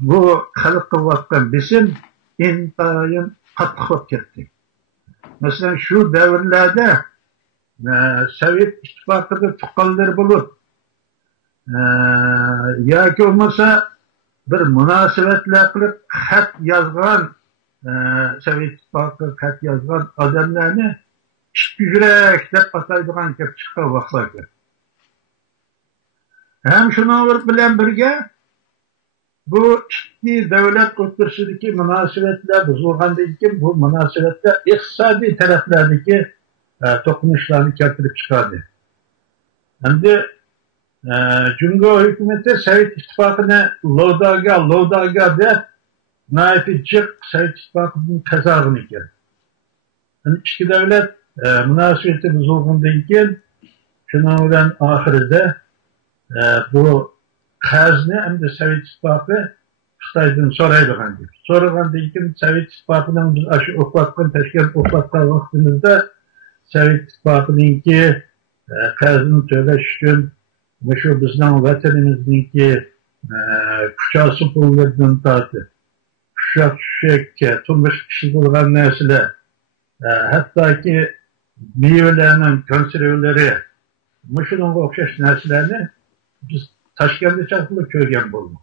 bu halk kıvatkan bizim intihayın katkı etti. Mesela şu devirlerde Sovet İttifakı'da tukalları bulup ya ki olmasa bir münasebetle kılıp hat yazgan Sovet İttifakı hat yazgan adamlarını işgücürek dep ataydıgan kep çıkan vaxtlardır. Hem şunu bilen birge bu iki devlet oturuşundaki münasebetler bozulgandan keyin bu münasebetler iqtisadi taraflardaki tokunuşlarını keltirip çıkardı. Hem de Jungo hükümeti Sovet İttifakı'na Lodalga de naificik Sovet İttifakı'nın kazağını geldi. Yani iki devlet münasebeti bozulgandan keyin şuna olan ahirde bu Kazni hem de Sovet İttifakı Xitaydan soraydigan deb. So'ragandan keyin Sovet İttifakı'nın biz aşı oklatgan teşkilat oklatgan vaqtimizda Sovet İttifakı'nınki qazni to'lash uchun ve şu bizning vatanimizdagi kuchasi pullardan tortib kuchak turmush ishilgan narsalar hattoki meyvelerinin konserveleri, muşunun okşaş narsalarni biz Toshkentda chaqilib ko'rgan bo'ldik.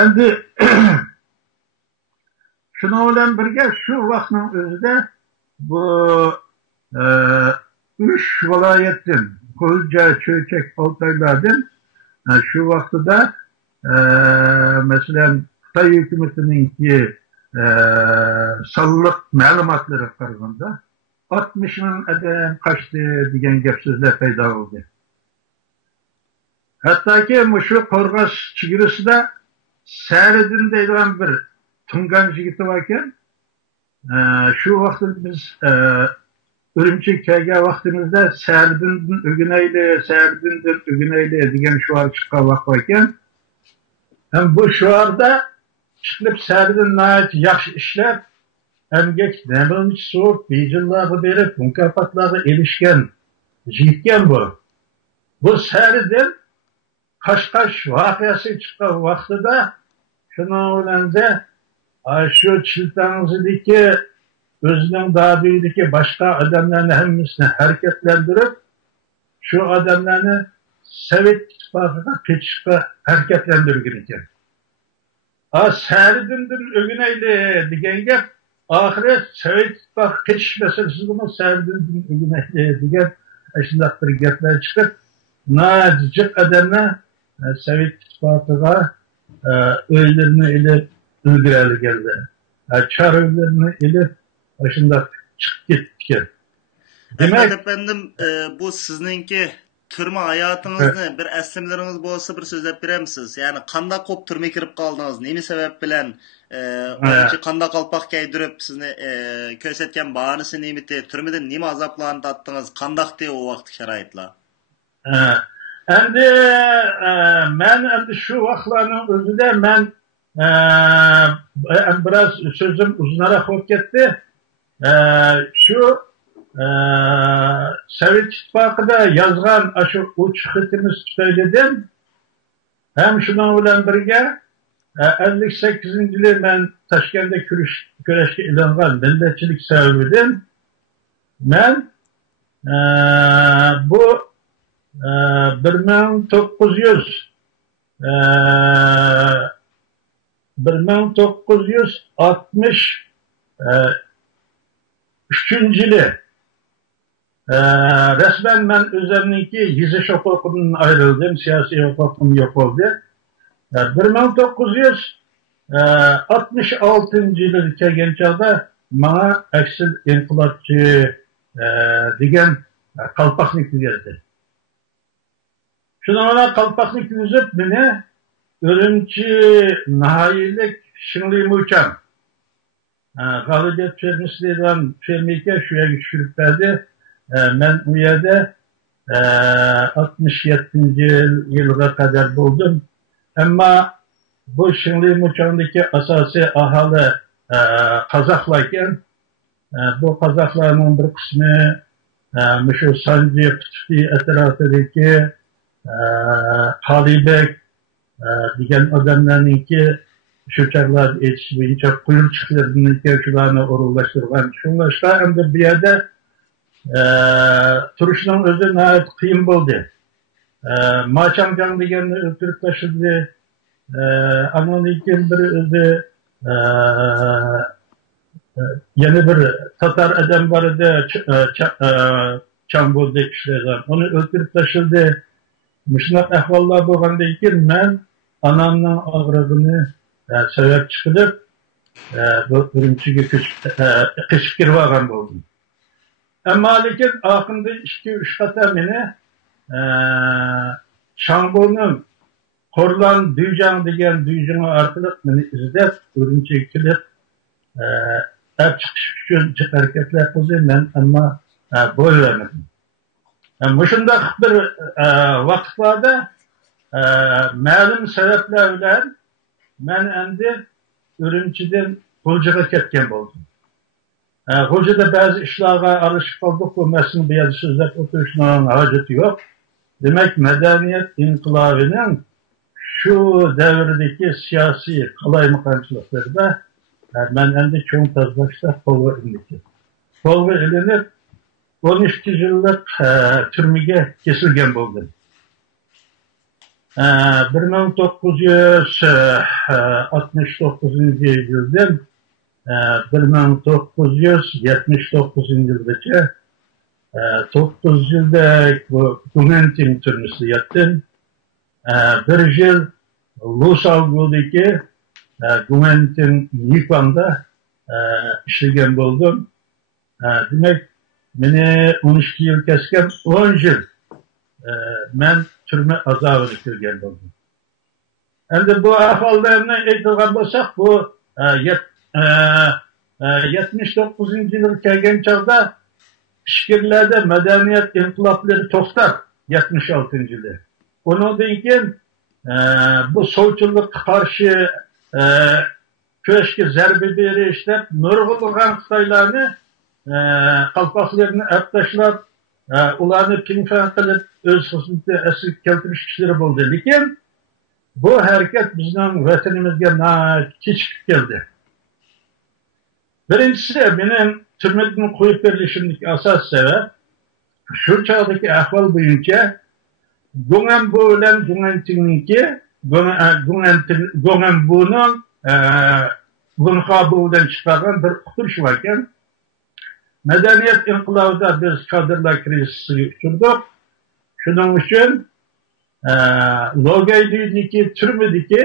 Endi shuning bilan birga shu vaqtning o'zida bu 3 viloyatdan Qo'lja, Cho'chak, Oltoylardan shu vaqtida masalan Xitoy hukumatiningki sonliq ma'lumotlariga qaraganda 60 ming odam qochdi degan gap so'zlar paydo bo'ldi. Hattoki shu Qo'rg'os chegarasida Sariddin deydigan bir tungan yigiti bor ekan. Shu vaqtda biz Urumchiga kelgan vaqtimizda Sariddindan o'ginayli degan shuar chiqqan vaqt ekan. Ham bu shuarda chiqib Sariddin yaxshi ishlab, emgak namoyish so'rib, bijillarga berib, mukofotlarga erishgan yigitgan bu. Bu Sariddin Qashqash voqeasi chiqqan vaqtida shuning bilan shu Chiltang'idagi o'zining dadilidagi boshqa odamlarni hammasini harakatlantirib, shu odamlarni Sovet ittifoqiga ketishga harakatlantirgan ekan. Sariddindan o'ginayli degan gap oxiri Sovet ittifoqiga ketish masalasida Sariddindan o'ginayli degan shunday bir gaplar chiqib, najiq odamlar Sovet ittifoqiga o'ylarini ilib ulguradiganlar. Char o'ylarini ilib shunday chiqib ketdi. Demak, efendim, bu sizningki turma hayatınızı bir eslimleriniz bolsa bir sözlep beremsiz? Yani qanday qop turma kirib qaldınız? Nemi sebep bilen qanday qalpaq kaydirip sizni kösetken bahanesi nemiti? Turmadan nemi azaplarını tattınız? Qandaqdi o vaqt şaraitlar? Endi men şu vaqtlarning o'zida men biraz sözüm uzunroq bo'lib ketdi. Şu Sovet ittifoqida yozgan shu uch xitimiz tufaylidan ham shuning bilan birga 58-yili men Toshkentda kurashga ilingan millatchilik sababidan men bu 1963 yılı resmen ben özümdeki yazış hukukundan ayrıldım, siyasi hukukum yok oldu. 1966 yılı kelgen çağda bana eksil inkılapçı degan qalpaqlik geldi. Şuna bana qalpaqlik yüzüp beni Urumchi nahiyelik Shingli Mucham G'alibiyat fermasidan fermeka shu yerga tushirib berdi. Men u yerda 67-yilga qadar bo'ldim. Ammo bu Shingli Muchamdagi asosiy aholi qozoqlar ekan. Bu qozoqlarning bir qismi shu Sanji Qutbi atrofidagi Qalibek degan odamlarningki shu chaqlar aytish bo'yicha quyruqchilarniki shularni o'rinlashtirgan. Shunlashda endi bu yerda turishning o'zi nihoyat qiyin bo'ldi. Machamjan deganni o'ldirib tashladi. Andan keyin bir o'zi yana bir tatar odam bor edi, Changoldek kishilardan. Uni o'ldirib tashladi. Shunaqa ahvollar bo'lgandan keyin men onamning og'rig'ini sabab chiqib bu Urumchiga qochib kirib olgan bo'ldim. Ammo lekin oxirida 2-3 qator meni Shangbo'ning Qo'rlan Duyjang degan Duyjang orqali meni izlab Urumchiga kelib chiqish uchun harakatlar qildi. Men ammo bo'lmadim. Shunday bir vaqtlarda ma'lum sabablar bilan men endi Urumchidan G'uljaga ketgan bo'ldim. G'uljada ba'zi ishlarga aralashib qoldik. Bu masalani bu yerda so'zlab o'tirishning hojati yo'q. Demak, madaniyat inqilobining shu davrdagi siyosiy qalaymiqonchiliklarda men endi cho'ng tozlashda qo'lga ilinib 12 yıllık türmege kesilgen buldum. 1969 yıldan 1979 yılgacha 9 yılda Gumentin türmüsü yattım. Bir yıl Lusalgo'daki Gumentin Nipan'da işlegen buldum. Demek beni 12 yıl kesken 10 yıl ben türme azabını sürgen buldum. Endi bu ahvallarını aytılgan bolsak, bu 79 yıl kelgen çağda işkirlerde medeniyet inkılapları toxtab 76 yılı. Ondan keyin bu solçuluk karşı köşke zerbe berişlep nurgulgan Xitaylarni qalpoqlarini aptashlab ularni pinfan qilib o'z xizmatida asl keltirish ishlari bo'ldi. Lekin bu harakat bizning vatanimizga kechikib keldi. Birinchisi, mening turmadan qo'yib berilishimdagi asos sabab shu chog'dagi ahvol bo'yicha Gongenbu bilan Gongentingniki Gongenbuning Gongenbudan chiqqan bir quturish bor ekan. Medeniyet inqilobida biz kadrlar krizisiga uchirdik. Shuning uchun Logaydagi turmadagi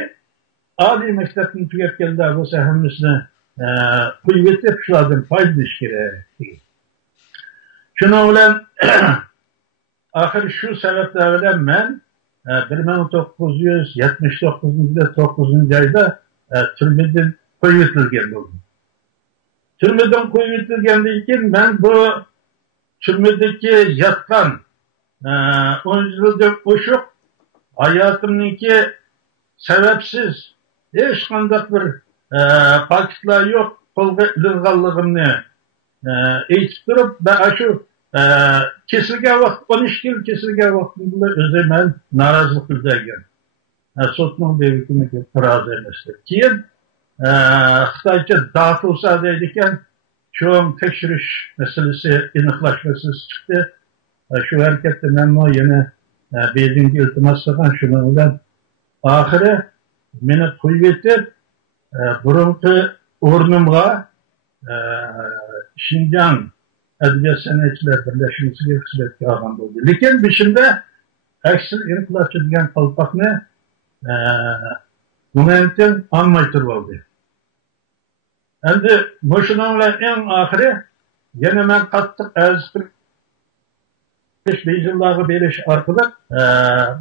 oliy maktabni tugatganlar bo'lsa hammasini qo'yib yetib shulardan foydalanish kerak. Shuning bilan axir shu sabablar bilan men 1979 yilda 9 oyda turmadan qo'yib yetilgan bo'ldim. Türmeden qo'yib yetilgandan keyin men bu turmadagi yotgan 10 yillik o'shiq hayotimniki sababsiz hech qanday bir faktlar yo'q qo'lga ilinganligimni aytib turib, ben shu kesilgan vaqt 12 yil kesilgan vaqtimda o'zi men norozilik bildirgan. Sotning hukmiga rozi emasdi. Keyin Xitoycha dafulsa deydigan cho'ng tekshirish masalasi aniqlashmasiz chiqdi. Shu harakatda men yana Beijingga iltimos qilgan, shuning bilan oxiri meni qo'yib yetib burungi o'rnimga Şinjan Adabiyot San'atchilar birlashmasiga xizmatga olgan bo'ldi. Lekin beshimda aksil aniqlashchi degan qalpoqni Gumentin olmay turib oldi. Endi shundan eng oxiri yana men qattiq azizlik Beyzillarga berish orqali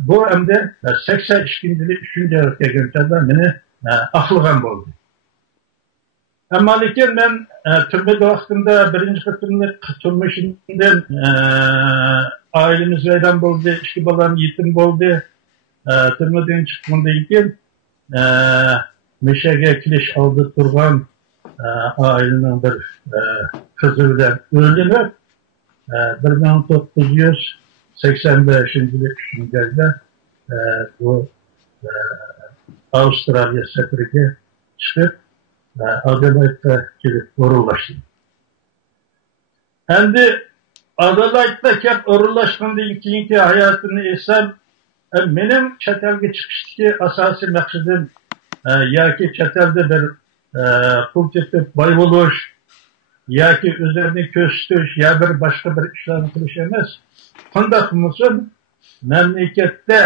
bu endi 82-yil 3-oyga kelganda meni aqlagan bo'ldi. Ammo lekin men turmada vaqtimda birinchi qatimlik turmushimdan oilamiz vayron bo'ldi, 2 bolam yetim bo'ldi. Turmadan chiqqandan keyin Mishaga kelish oldi turgan ailenin bir kızı bilan o'ldilar. 1985 yılı 3. ayda bu Avustralya seferiga chiqib Adelaide'da kelib o'rinlashdim. Endi Adelaide'da kelib o'rinlashgandan keyingi hayotimni esam, mening chet elga chiqishdagi asosiy maqsadim yoki chet elda bir pul tepib boy bo'lish yoki o'zlarini ko'rsatish ya bir boshqa bir ishlarni qilish emas. Qanday qilmasin, mamlakatda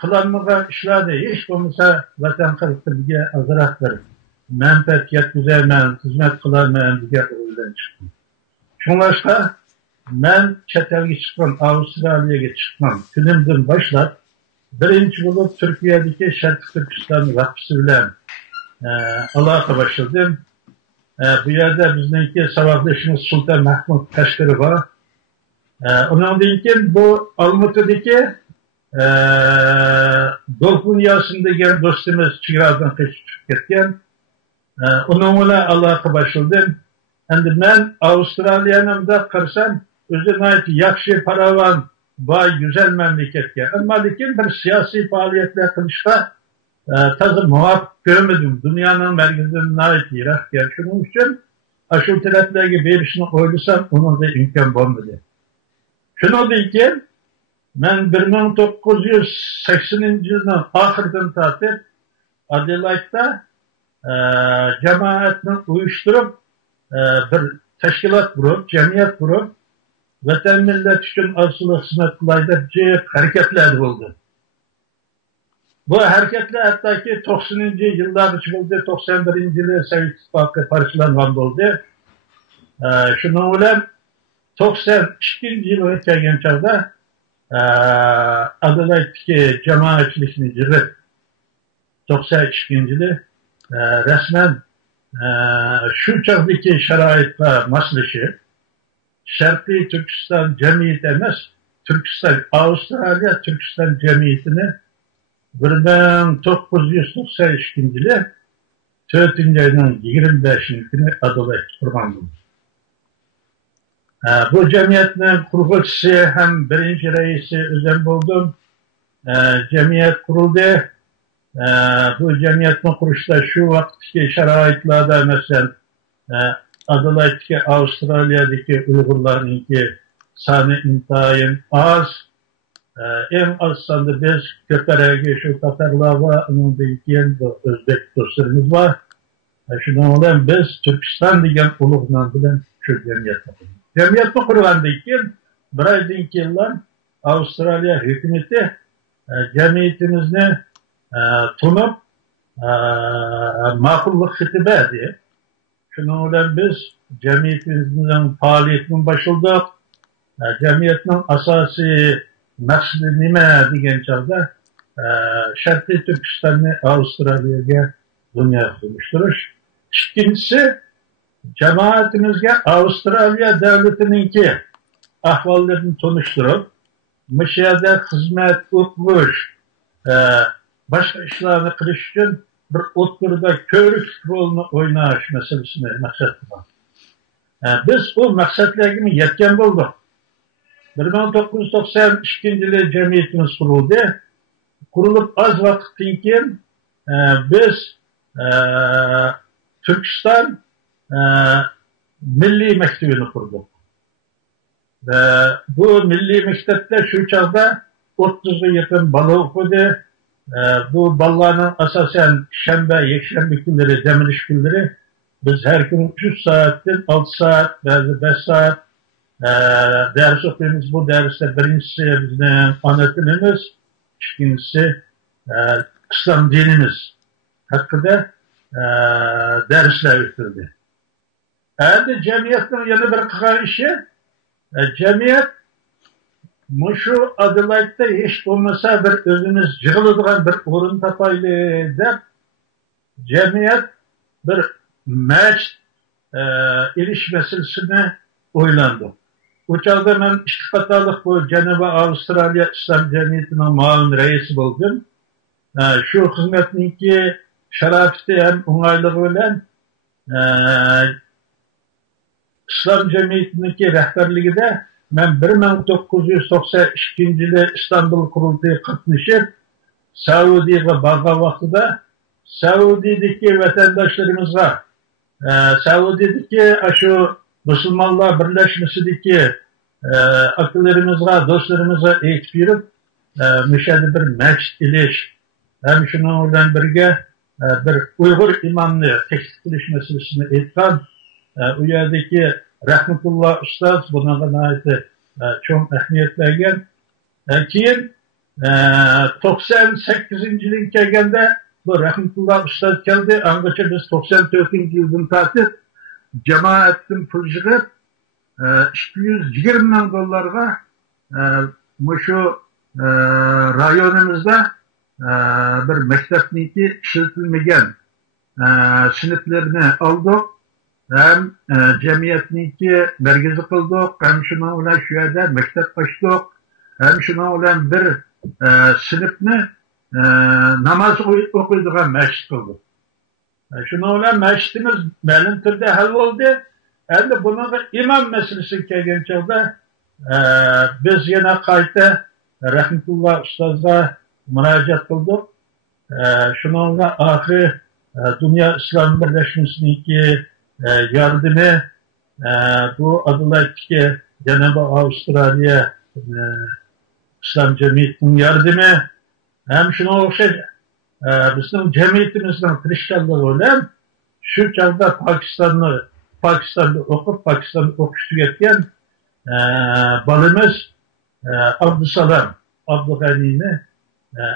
qilolmagan ishlarni hech bo'lmasa vatan xalqiga azroq bir manfaat yetkazayman, xizmat qilaman degan o'ydan chiqdim. Shunga men chet elga chiqqan, Avstraliyaga chiqqan kunimdan boshlab birinchi bo'lib Turkiyadagi Sharq Turkiston vaqfisi bilan aloqa boshladim. Bu yerda bizningki savoddoshimiz Sultan Mahmud Qashqari bor. Undan keyin bu Olmaotadagi Dolqin Yasin degan do'stimiz chegaradan qochib ketgan. Undan bilan aloqa boshladim. Endi men Avstraliyanimda qarsam o'zim yaxshi paravan boy güzel memleketga. Ammo lekin bir siyosiy faoliyatlar qilishga tazi muvaffaq ko'rmadim. Dunyoning markazidan yiroq. Shuning uchun aşıl taraflarga berishni o'ylasam, onun da imkon bo'lmadi. Shundan keyin men 1980-yilning oxiridan tortib Adelaide'da jamoatni uyushtirib bir tashkilot qurib, jamiyat qurib, vatan millat uchun asli xizmat qilaydi deb harakatlar bo'ldi. Bu harakatlar hattoki 90-yillargacha bo'ldi, 91-yili Sovet Ittifoqi parchalangan bo'ldi. Shuning bilan 92-yilga kelgan chog'da Adelaide'dagi jamoatchilikni yig'ib 92-yili rasman shu chog'dagi sharoitga moslashib Sharqiy Turkiston jamiyati emas, Avstraliya Turkiston jamiyatini 1992-yili 4-oyning 25-kuni Adelaide'da qurgan bo'ldi. Bu jamiyatning qurg'uvchisi ham birinchi raisi o'zim bo'ldim. Jamiyat qurildi. Bu jamiyatni qurishda shu vaqtdagi sharoitlarda masalan Adelaide'dagi Avstraliyadagi Uyg'urlarningki soni intayin az. Eng az sonda biz ko'taragi shu tatarlar va undan keyin o'zbek do'stlarimiz bor. Shuning bilan biz Turkiston degan ulug' nom bilan shu jamiyatni qurdik. Jamiyatni qurgandan keyin bir oydan keyin Avstraliya hukumati jamiyatimizni tunib ma'qullik xati berdi. Shuning bilan biz jamiyatimizning faoliyatini boshladik. Jamiyatning asosiy maqsadi nima degan chog'da Sharqiy Turkistonni Avstraliyaga dunyoga tunishtirish. Ikkinchisi jamoatimizga Avstraliya davlatiningki ahvollarini tunishtirib, o'sha yerda xizmat, o'qish, boshqa ishlarni qilish uchun bir o'tirda ko'rik rolni o'ynash masalasini maqsad qilgan. Biz bu maqsadlarga yetgan bo'ldik. 1992-yili jamiyatimiz qurildi. Qurilib az vaqtdan keyin biz Turkiston milliy maktabini qurdik. Bu milliy maktabda shu chog'da 30 ga yaqin bola o'qidi. Bu bolalarning asosan shanba, yakshanba kunlari, dam olish kunlari biz har kun 3 soatdan 6 soat, ba'zi 5 soat ders o'qiymiz. Bu darsda birinchisi bizning ona tilimiz, ikkinchisi islom dinimiz haqida darslar o'tildi. Endi jamiyatning yana bir qilgan ishi, jamiyat mushu Adelaide'da hech bo'lmasa bir o'zimiz yig'iladigan bir o'rin topayli deb jamiyat bir masjid ilish masalasini o'ylandi. O chog'da men ikki qatorliq bu Janubiy Avstraliya Islom jamiyatining muavin raisi bo'ldim. Shu xizmatningki sharofati ham o'ng'ayligi bilan Islom jamiyatiningki rahbarligida men 1992-yili Istanbul qurultayga qatnashib, Saudiyaga borgan vaqtida Saudiyadagi vatandoshlarımızga, Saudiyadagi shu Müslümanlar birleşmesideki akıllarımızga, dostlarımıza aytib yurib, müşahede bir mescid ilish, hem şunun bilan birga bir Uyg'ur imamni teklif qilish masalasini aytgan. U yerdagi Rahmatulloh ustoz bunga cho'ng ahamiyat bergan. Keyin 98-yilga kelganda bu Rahmatulloh ustoz keldi. Angacha biz 94-yildan tortib jamoatdan pul yig'ib $220 ming shu rayonimizda bir maktabniki ishlatilmagan sinflarni oldik. Hem cemiyetniki merkezi kıldık, hem şuna olan şu yerde mektep açtık, hem şuna olan bir sınıfını namaz okuyduğun mescid kıldık. Şuna olan mescidimiz məlum türde hal oldu. Hem de bunun imam meselesi kelgen çağda biz yine kayıtta Rahmetullah Ustaz'a müracaat kıldık. Şuna olan ahir Dünya İslam Birleşmesi'ninki yardımı, bu adılardaki Cenab-ı Avustralya İslam Cemiyeti'nin yardımı, hem şuna okşaydı. Bizim cemiyetimizden Hristiyanlar olan şu çağda Pakistan'da okup Pakistan'da okuştu geçen balımız Abdüsalam Abdülgani'ni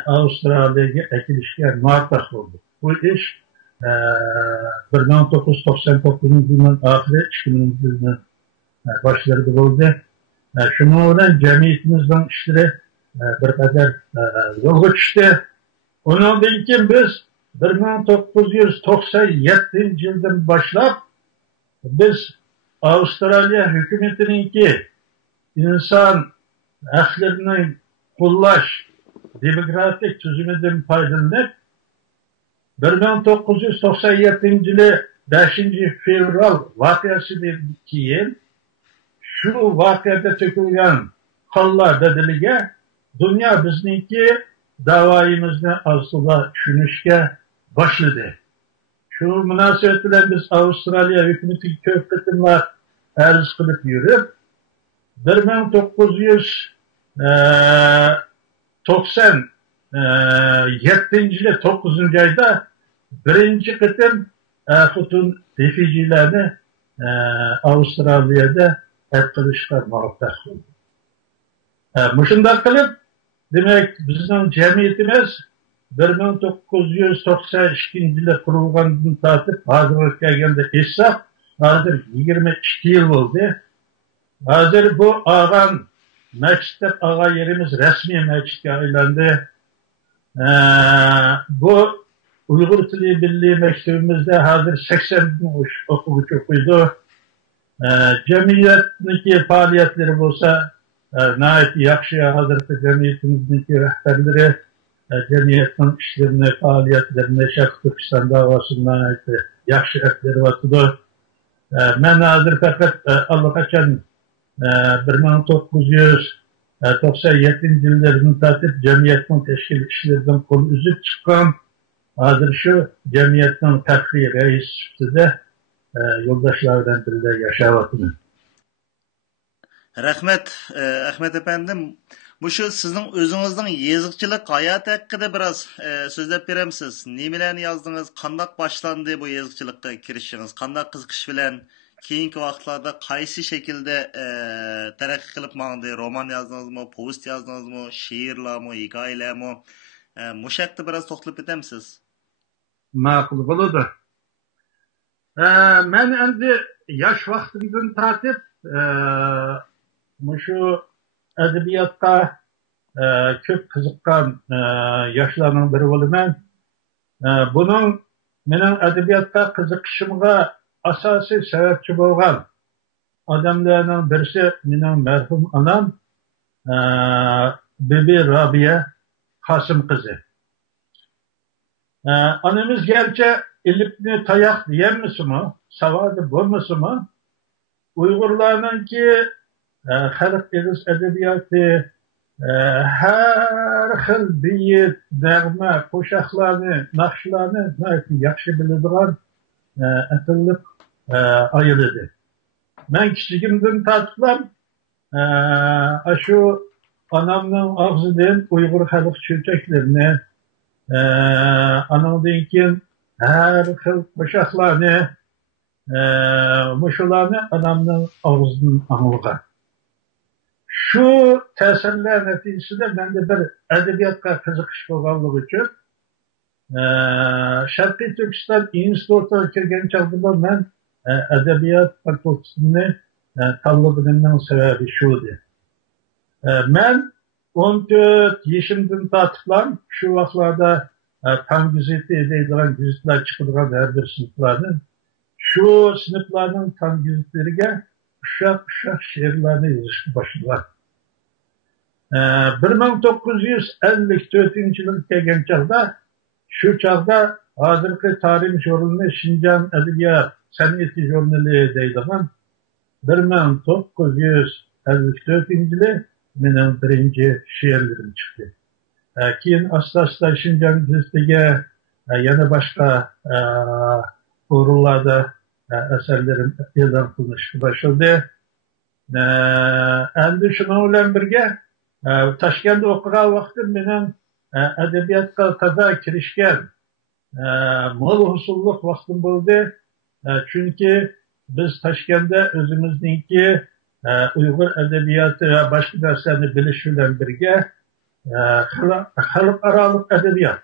Avustralya'ya ekilişken muvaffak oldu. Bu iş 1999 yılının ahire 2000 yılının başlarında oldu. Şunun olan cemiyetimizden işleri bir kadar yol geçti. Onun için biz 1997 yıldan başlap biz Avustralya hükümetinin ki insan haklarını kullaş demokratik tüzümünden faydalanıp 1997 yılı 5. fevral vakasıdır ki şu vakada tökülgen kallar dedilige dünya bizninki davayımızda aslında şunuşke başladı. Şu münasebetle biz Avustralya hükümeti köfketinle arz kılıp yürüp 1997 yılı 9. ayda birinci kıtım Hutun refüjilerini Avustralya'da etkilişler muhabbet oldu. Muşunda kılıp demek bizim cemiyetimiz 1992 yılı kurulgandan tartıp hazır gelgende hesap hazır 22 yıl oldu. Hazır bu ağam mektep ağa yerimiz resmi mektep aylandı. Bu Uygur Dili Birliği mektebimizde hazır 80 bin okumuş okuydu. Cemiyetindeki faaliyetleri olsa nait yakşıya hazırlıklı cemiyetimizdeki rehberleri cemiyetin işlerine, faaliyetlerine, Şarkı Türkistan davasından ait yakşı etleri vatıdı. Ben hazır fakat Allah kaçan 1997 yıllarını tatip cemiyetin teşkil işlerden konu üzüp çıkan hazır şu cemiyetin takriye reis de yoldaşlardan biri de yaşavatını. Rahmet, Ahmet efendim. Bu şu sizin özünüzün yazıkçılık hayat hakkında biraz sözlep beremsiz. Nimelerni yazdınız? Kandak başlandı bu yazıkçılıkka kirişiniz? Kandak kızıkış bilen keyinki vaqtlarda qaysi şekilde terakki kılıp mağındı? Roman yazdınız mı? Povest yazdınız mı? Şiirler mi? Hikayeler mi? Muşakta biraz toxtulup etemsiz? Maqul buludu. Men endi yaş vaqtimdan tartib şu edebiyatga köp qiziqqan yoshlarning biri bo'laman. Bunun mening edebiyatga qiziqishimga asosiy sababchi bo'lgan odamlarning birisi mening marhum onam Bibi Robiya Qosim qizi. Anamız gerçi elipni tayak diyemmisin mi? Savadı bulmasın mı? Uygurlarının ki halk ediz edebiyatı her xil biyet, nəğmə, qoşaqlarını, naxşlarını yaxşı bildiğin atılıb ayırıdır. Ben kiçigimden tatlıklam şu anamın ağzından Uygur halk çöçeklerini anamdan ki her xil qoşaqlarını muşularını anamın ağzından anılgan. Şu tesirler neticesinde ben de bir edebiyatla kızıkış bolganlığı için Şarkı Türkistan İnstitut'a kirgen çağda ben edebiyat fakültesini tanıdığımın sebebi şuydu. Ben 14 yaşımdan tatlıklam şu vaxtlarda tam güzeti edeydiğen güzetler çıkıdığan her bir sınıflarının şu sınıflarının tam güzetlerine uşak şiirlerini yazıştı başladılar. 1954 yıl kelgen çağda şu çağda hazırki tarih jurnali Şincan Edebiyat San'eti jurnali deydiğen 1954 yılı benim birinci şiirlerim çıktı. Keyin asla Şincan gazetesiga yana başka uğurlarda eserlerim e'lon qilinishga boshladi. Endi shuning bilan birga Toshkentda o'qigan vaqtim mening adabiyotga toza kirishgan mo'l husulliq vaqtim bo'ldi. Chunki biz Toshkentda o'zimizningki Uyg'ur adabiyoti va boshqa narsalarni bilish bilan birga xalqaro adabiyot,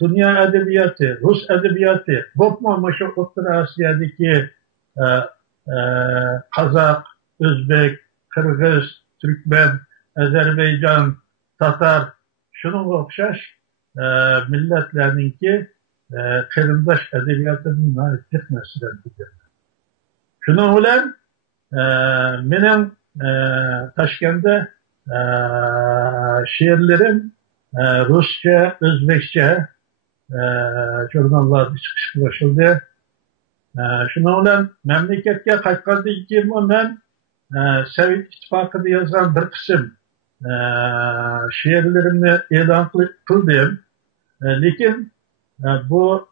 dünya edebiyatı, Rus edebiyatı, bopma şu Orta Asya'daki Kazak, Özbek, Kırgız, Türkmen, Azerbaycan, Tatar, şunun okşaş milletlerninki kırımdaş edebiyatının naiflik meselesidir. Şunun ulan benim Taşkent'te şiirlerim Rusça, Özbekçe jurnallarda çıkışa başladı. Şuna olan memleketke qaytqandan keyin men Sovet İttifaqı'da yazgan bir kısım şiirlerimni e'lon qildim. Lekin bu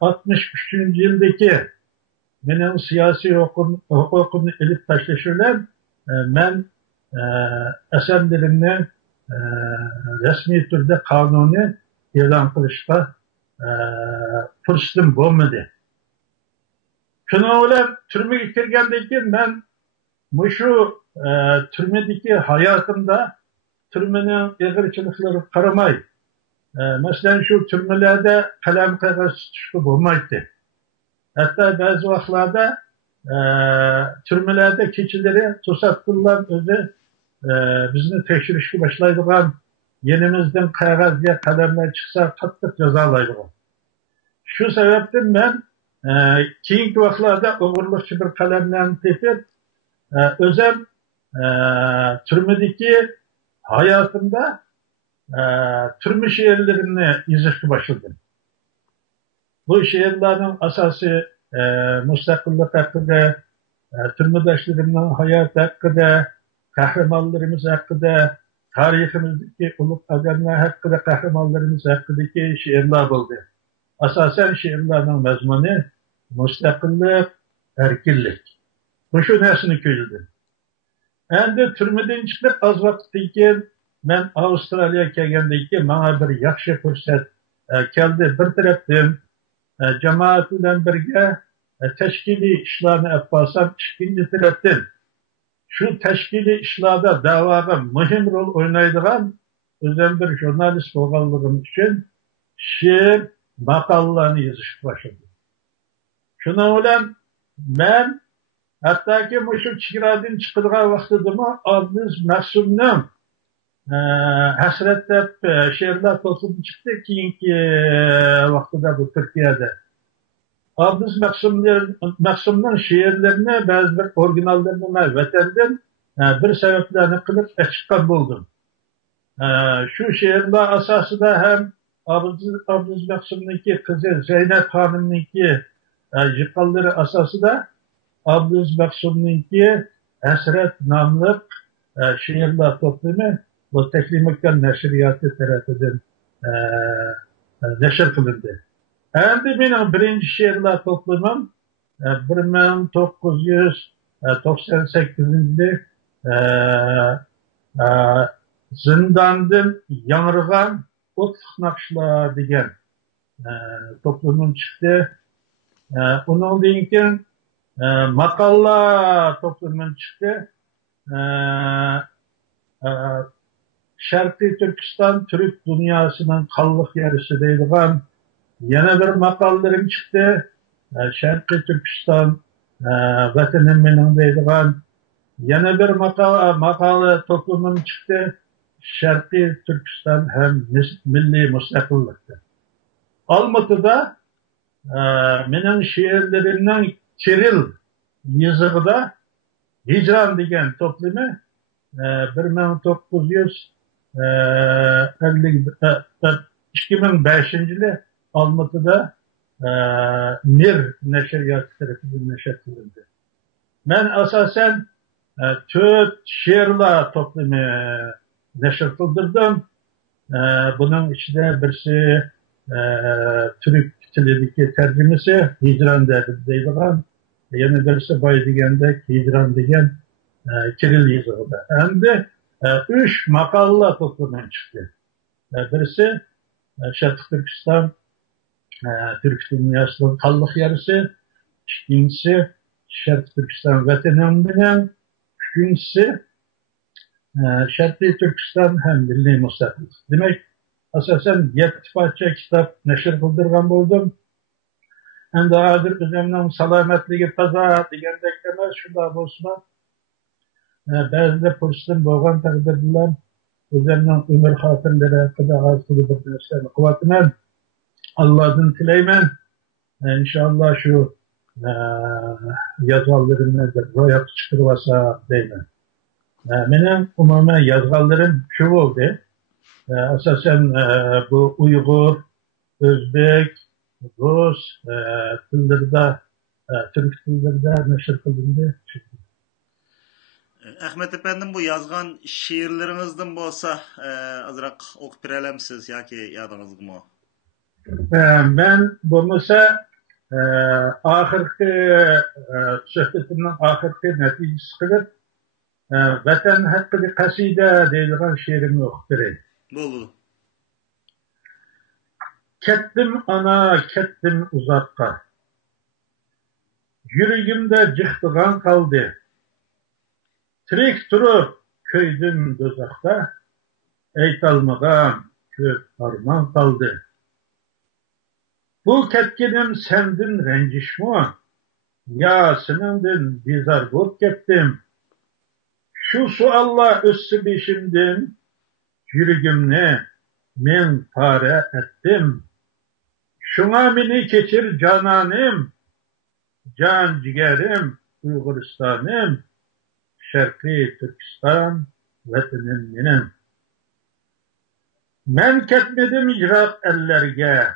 63. yıldaki mening siyosiy huquqimni ilib tashlash bilan men eserlerimni resmi türde kanuni e'lon qilishga fursatim bo'lmadi. Şuna olan türmeye kirgandan keyin men şu türmedeki hayatımda türmenin egirçiliklari qaramay, mesela şu türmelerde kalem qog'oz tutishga bo'lmaydi. Hatta bazı vaqtlarda türmelerde keçileri to'satqinlar o'zi bizni tekshirishga boshlaydigan, yenimizden qog'ozga qalamlar chiqsa qattiq jazolaydigan. Shu sababdan men keyingi vaqtlarda o'g'irlikchi bir qalamlarni tepib o'zim türmedeki hayatımda türme şiirlerini yazışa başladım. Bu şiirlerin asası müstakillik hakkında, türmedaşlarımın hayatı hakkında, kahramanlarımız hakkında, tarihimizdeki uluk adamlar hakkında, kahramanlarımız hakkındaki şiirler oldu. Asasen şiirlerin mezmunu müstakillik, erkinlik. Bu şu nersini köylüdüm. Endi türmeden çıkıp az vakitdan keyin men Avustraliya kelgandan keyin bana bir yaxshi fursat keldi. Bir tarafdan jamoat bilan birga tashkiliy ishlarni olib borsam, ikkinchi tarafdan shu tashkiliy ishlarda da'voga muhim rol o'ynaydigan o'zim bir jurnalist bo'lganligim uchun she'r, maqolalarni yozishga boshladim. Shundan bilan men hattoki shu chegaradan chiqadigan vaqtidami Abduz Maqsumning hasrat deb she'rlar to'plami chiqdi keyingi vaqtida bu Turkiyada. Abduz Maqsumning she'rlarini ba'zi bir orijinallarini men vatandan bir sabablarni qilib chiqqan bo'ldim. Shu she'rlar asosida ham Abduz Maqsumniki qizi Zeynep xonimniki yiqqanlari asosida Abduz Maqsumniki Hasrat nomli she'rlar to'plami bu Teklimakon nashriyoti tarafidan nashr qilindi. Endi mening birinchi she'rlar to'plamim 1998-yilda Zindandan yangrıgan o'tliq naqshlar degan to'plamim chiqdi. Undan keyin maqollar to'plamim chiqdi. Şarkı Türkistan, Türk dünyasının kallık yarısı deydiğen yana bir makallarım çıktı. Şarkı Türkistan, vatanım benim deydiğen yana bir makalı toplumum çıktı. Şarkı Türkistan hem milli müstakillikti. Almatı'da benim şiirlerimden Kiril yazıgıda Hicran degen toplumu 2005 yılı Almatı'da Mir neşriyatı tarafından neşredildi. Ben asasen 4 şiirler toplumu neşr kıldırdım. Bunun içinde birisi Türk tilideki tercümesi hicran deydigan, yana birisi boy degandek hicran degan Kiril yazıqda. Endi 3 maqalla to'plamidan chiqdi. Birisi Sharq Turkiston Türk dünyasının qalliq yarısı, ikincisi Sharq Turkiston vatanim bilan, üçüncüsü Sharqiy Turkiston ham milliy mustaqillik. Demek asasen 7 parça kitap neşir qildirgan bo'ldim. Endi hozir o'zimning salomatligi toza degandek emas, shunday bo'lsa, ba'zida fursatim bo'lgan taqdirda o'zimning umr xotirlari haqida orzu bir narsalarni qilyapman. Allah'tan tileymen. İnşallah şu yazılarımı ro'yobga chiqarsa deyman. Mening umuman yazganlarım şu oldu. Asasen bu Uyg'ur, O'zbek, Rus tillerinde, Türk tillerinde neşir qilindi. Ahmet efendim, bu yazgan şiirlerinizden bolsa azroq o'qib bera olamsiz yoki yodingizmi? Ben bo'lmasa ahirgi suhbatimning ahirgi natijasi qilib vatan haqida qasida deydigan she'rimni o'qib beray. Bo'ldi. Kettim ana, kettim uzoqqa. Yuragimda jihdigan qoldi. Tirik turib ko'ydim do'zaxda. Aytolmagan ko'p armon qoldi. Bu ketkinim sendin rencişmi? Ya senindin bizar bulup kettim. Şu sualla üstü beşimdin, yürügümne men pare ettim. Şuna beni keçir cananım, can ciğerim, Uyguristanım, Şarkı Türkistan, vatanim benim. Men ketmedim icraat ellerge,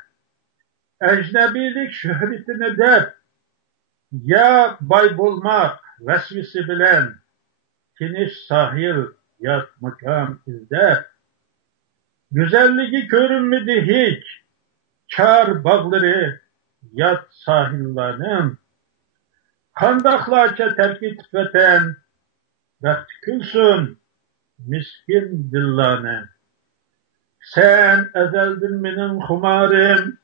ecnebilik şöhretini dep, ya bay bulmak vesvisi bilen, geniş sahil yat makam izlep, güzelliği görünmedi hiç, çar bağları yat sahillanım, kandaklarca terk veten, vakti külsün miskin dillanım. Sen ezeldin benim humarım,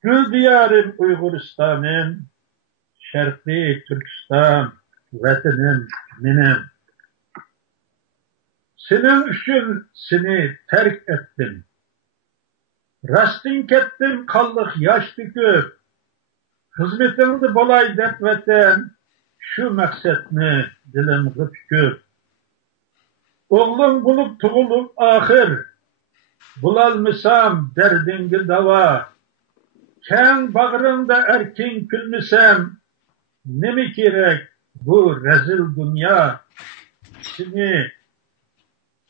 gül diyarım Uyguristan'ım, Şarkı Türkistan, vatanim benim. Senin üçün seni terk ettim. Rastın kettim kallık yaş tüküp, hizmetimde bolay dep veten, şu maksatını dilim tüküp. Oğlum bulup tuğulup ahir, bulalmışam derdingi dava, Ken bağrında erkin külmüsem, ne mi gerek bu rezil dünya?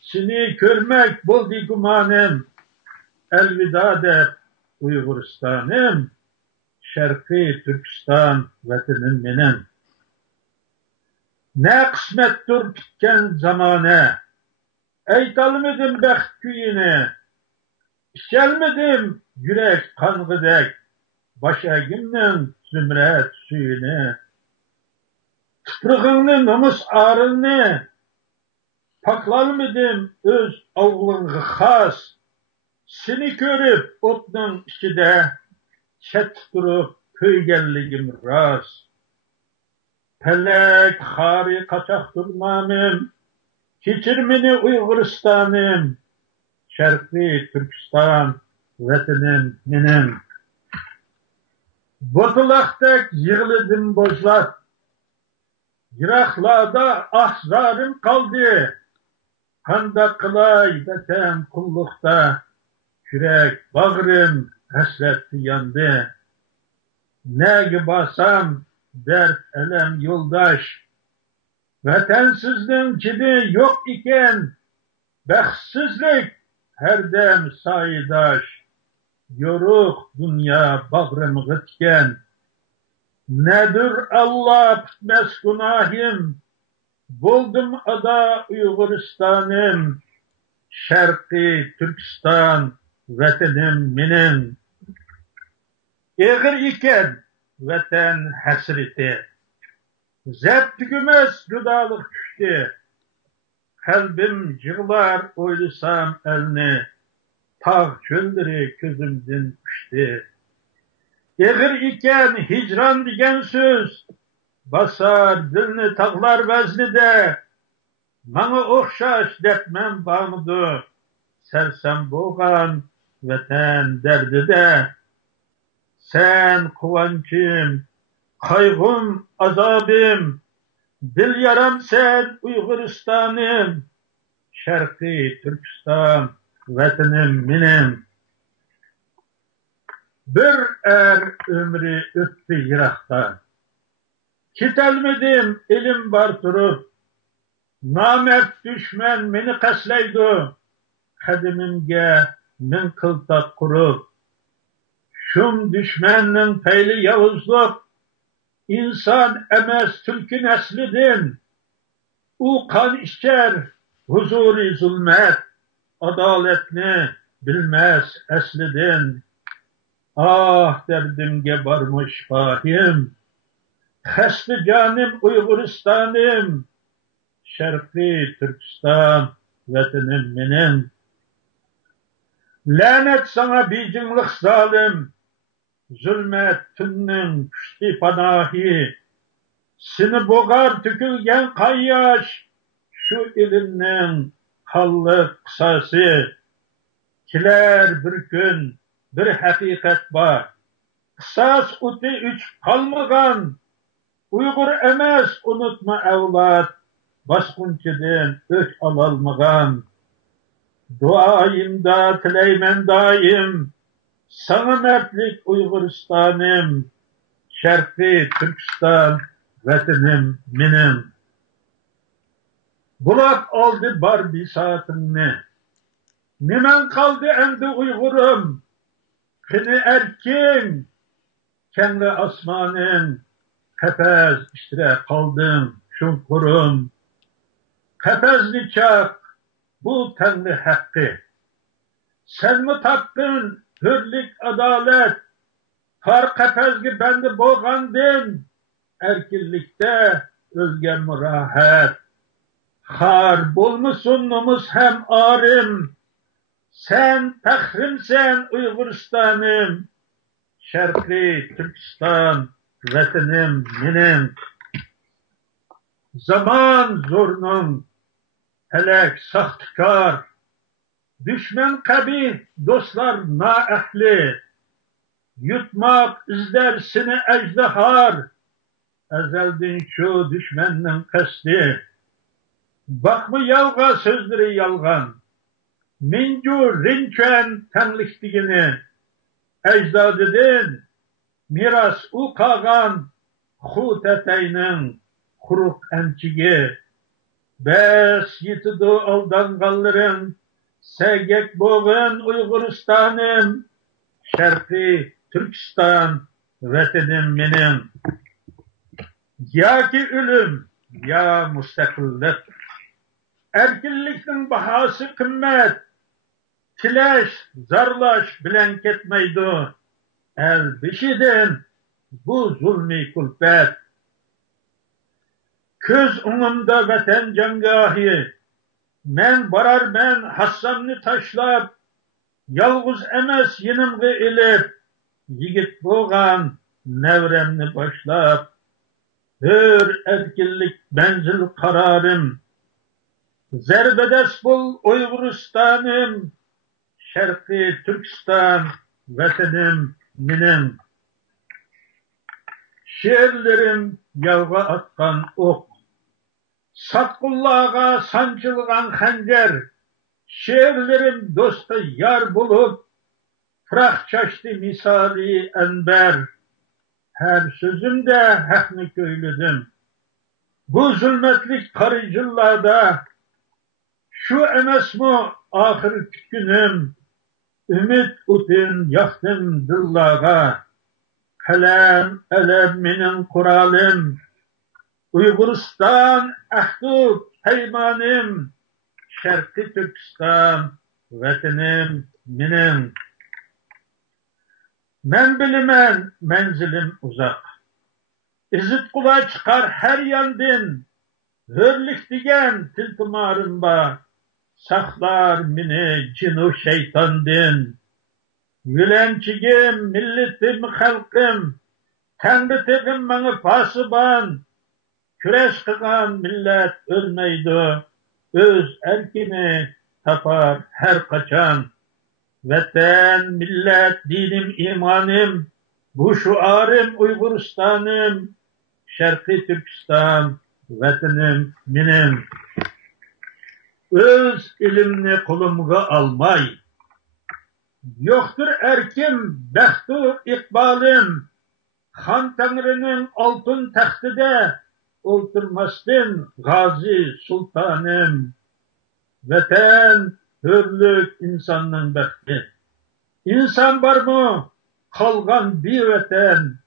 Seni görmek buldu gumanım, elvida de Uyguristan'ım, Şarkı Türkistan vatanim benim. Ne kısmettir tükken zamane, eytalmedim bext küyüne, İşelmedim yürek kangıdek, başagimnin zümret suyunu. Tıprığını namus ağrını, paklalmedim öz avlığını khas. Seni görüp otnun içide, çet durup köygelligim ras. Pelek hari kaçak durmamım, keçirmeni Uyguristan'ım, Şarkı Türkistan, vatanim benim. Botulak'ta yığıldım bozlak, Yıraklarda ahzarım kaldı, Kanda kılay vatan kullukta, Kürek bağrım hasretli yandı. Ne basam dert elem yoldaş, Vatansızlığın gibi yok iken, Bəxtsizlik her dem saydaş, yoruk dünya bağrım gıtken, nedir Allah bitmez günahim, buldum ada Uyguristan'ım, Şarkı Türkistan, vatanim benim. Eğer iken vatan hasreti, zep tükümez judalık düştü. Kalbim yığılar oylusam elini, tağ çöldürü közümden düştü. Eğer iken hicran digen söz, basar dilini tağlar vezlide, bana okşaş depmem bağımdı, sersem boğan vatan derdi de. Sen kuvancım, kaygım, azabım, dil yaram sen Uyguristanım, Şerqi Türkistan, vatanım benim. Bir ömrü öttü yırakta, Kitelmedim elim bar durup, namert düşman beni kasleydu, kadimimge min kıltak kurup, şum düşmanın peyli yavuzluk, insan emez Türk'ün eslidin, u kan içer, huzuri zulmet, adaletini bilmez eslidin. Ah derdimge barmış fahim, hesti canım Uyguristanım, Şerqi Türkistan, vatanım benim. Lanet sana bijinlik zalim, zulmet tünnin küşti panahi, seni boğar tükülgen kayyaş, şu ilimnin kallık kısası. Kiler bir gün bir hakikat var, kısas uti üç kalmagan, Uygur emez unutma evlat, baskunçiden öç alalmagan. Duayımda tileymen daim, sana mertlik Uyguristanım, Şerqi Türkistan, vatanım benim. Bulak aldı bar bisatını, nimen kaldı endi Uygurum, kini erkin, kendi asmanın, kepez işte kaldım şunkurum. Kepezli çak, bu Tanrı hakkı. Sen mi taptın hürlük adalet, kar kepezgi bendi boğandın, erkillikte özgen rahat. Har bulmuşsun numus hem arim, sen tahrimsen Uyguristanım, Şerqi Türkistan, vatanım benim. Zaman zurnun, helak sahtkar, düşman kabih, dostlar naehli, yutmak izler seni ejdihar, ezeldin şu düşmanın kasti. Bakma yalga sözleri yalgan, mincu rinçen tenliktigini, ecdadidin, miras u kagan, hut eteynin, kuruk ençigi, bes yitidu aldangalların, segek boğun Uyguristanım, Şerqi Türkistan, vatanım benim. Ya ki ölüm, ya müstakillik, erkinliktin bahası kımmet, tileş, zarlaş bilen ketmeydu, el bişidin bu zulmi kulpet. Köz umumda vatan cangahi, men barar men hassamni taşlap, yalğız emes yenimge ilip, yigit boğan nevremni başlap. Hür erkinlik benzil kararım, zerbedes bul Uyguristanım, Şerqi Türkistan, vatanım benim. Şiirlerim yavga atkan ok, Satkullah'a sancılgan hancer, şiirlerim dosta yar bulup, fırak çaştı misali enber. Her sözümde hakni köylüdüm. Bu zulmetlik karıcılarda, şu emes mu ahir günüm, ümit utin yaktım dillağa, kalem elem minin kuralım, Uyguristan ahdu peymanım, Şerqi Türkistan, vatanım benim. Men bilimen menzilim uzak. İzit kula çıkar her yandın. Hürlük digen tiltimarım ba. Saklar mini cinu şeytandın. Yülençigim, milletim, halkım. Tengritigim bana pasıban. Küreş kıgan millet ölmeydi. Öz erkini tapar her kaçan. Vatan, millet, dinim, imanım. Bu şuarım Uyguristanım. Şerqi Türkistan, vatanım benim. Öz ilimni kulumga almay. Yoktur erkim, baxtu ikbalim. Han Tanrı'nın altın tahtida oturmasdın gazi sultanım. Vatan, hürlük insanın baxti. İnsan var mı? Kalgan bir vatan.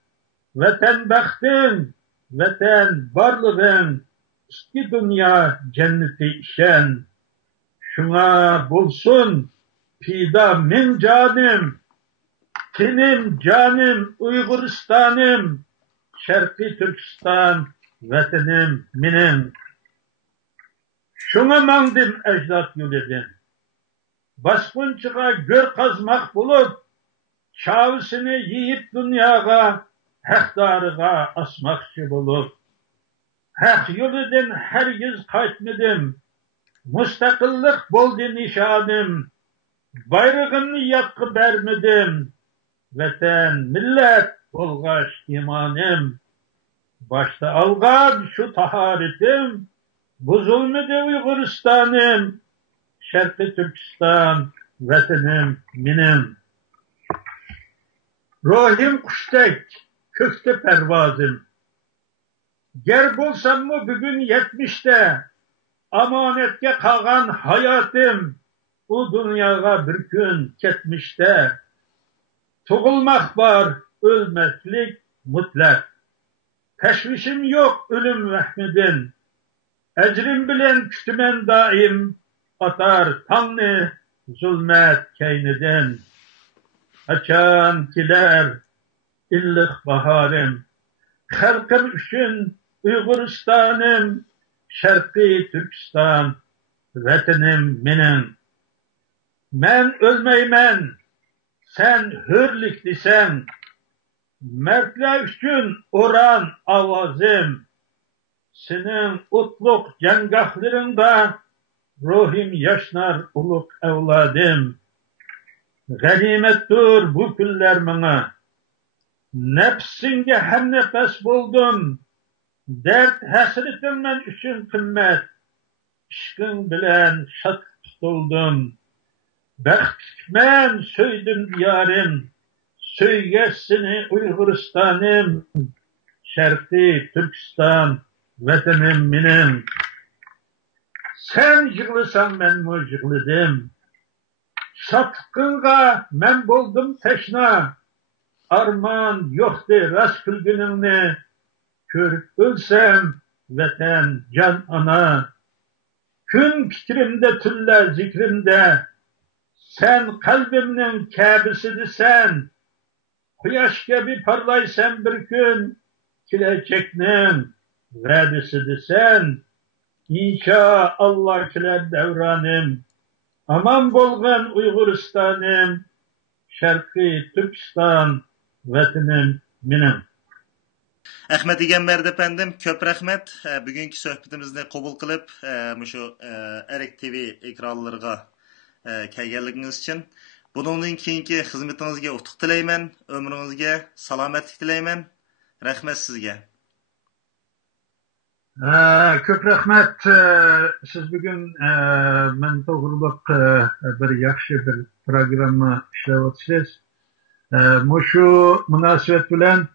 Vatan baxtin, vatan varlığın. İki dünya cenneti işen. Şuna bulsun pida min canım. Tenim canım Uyguristanım. Şerqi Türkistan vatanım benim. Şuna mandım ecdat yolidin. Baskınçıga gör kazmak bulup, çavısını yiyip dünyaya, hekdarıga asmakçı bulup, hak yolidin her yüz kaytmedim, müstakillik boldu nişanım, bayrağını yatkı vermedim, vatan, millet, bolgaş imanım, başta algan şu taharetim, bozulmadı Uyguristanım, Şerqi Türkistan, vatanım benim. Ruhim kuştek, kökte pervazım. Ger bolsam mı bugün 70'te, amanetke kalan hayatım, bu dünyaya bir gün ketmişte. Tuğulmak var, ölmeklik mutlak. Teşvişim yok ölüm rahmedin. Ecrim bilen kütümen daim, atar tanrı zulmet keyneden. Açan kiler illik baharım. Halkım üçün Uyguristanım, Şerqi Türkistan, vatanım benim. Men ölmeymen, sen hürliklisen. Mertler üçün oran avazım. Senin utluk cengahlarında ruhim yaşnar uluk evladım. Ganimettir bu küller bana. Nefsinge hem nefes buldum. Dert hasretim men üçün kımmet. İşkın bilen şat tutuldum. Bəxtmen söydim diyarım. Söygesini Uyguristanım. Şerqi Türkistan, vatanım benim. Sen yığlısan men mi yığlıdım. Şatqınga men buldum teşna. Arman yoktu rast külgününü. Körüp ölsem vatan can ana. Gün fikrimde tüller zikrimde. Sen kalbimnin kâbisidisen. Kuyaş gibi parlaysan bir gün. Kileceknin vədisidisən. İnşaallah kiler devranım. Aman bolğan Uyguristanım. Şerqi Türkistan, vatanım benim. Ahmet İgenberdi efendim, köp rahmet. Bugünkü söhbetimizni qabul qilib, şu Erek TV ekranlarına kelganligingiz için. Bundan keyingi xizmetingizga utuq tilayman, ömrünüzge salomatlik tilayman. Rahmet sizge. Köp rahmet. Siz bugün men to'g'riliq bir yaxshi bir programma ishlayapsiz. Şu münasebet bilen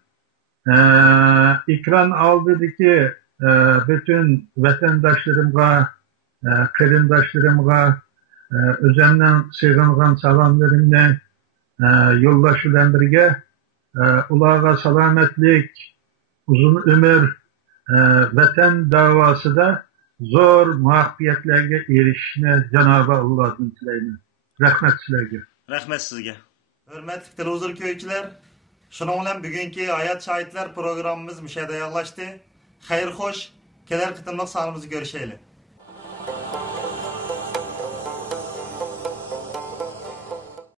ekran aldidagi bütün vatandaşlarımga, qarindoshlarımga özümden sığıngan salamlarımla yollaş bilen birge ularga selametlik, uzun ömür, vatan davası da zor muvaffaqiyatlarga erishishni Cenab-ı Allah'tan tilayman. Rahmet sizlarga. Rahmet sizge. Hürmetli televizyon köyçüler, Şunun bilen bugünkü Hayat Şahitler programımız müşahede yaklaştı. Hayır hoş, keler kıtımlık sanımızı görüşelim.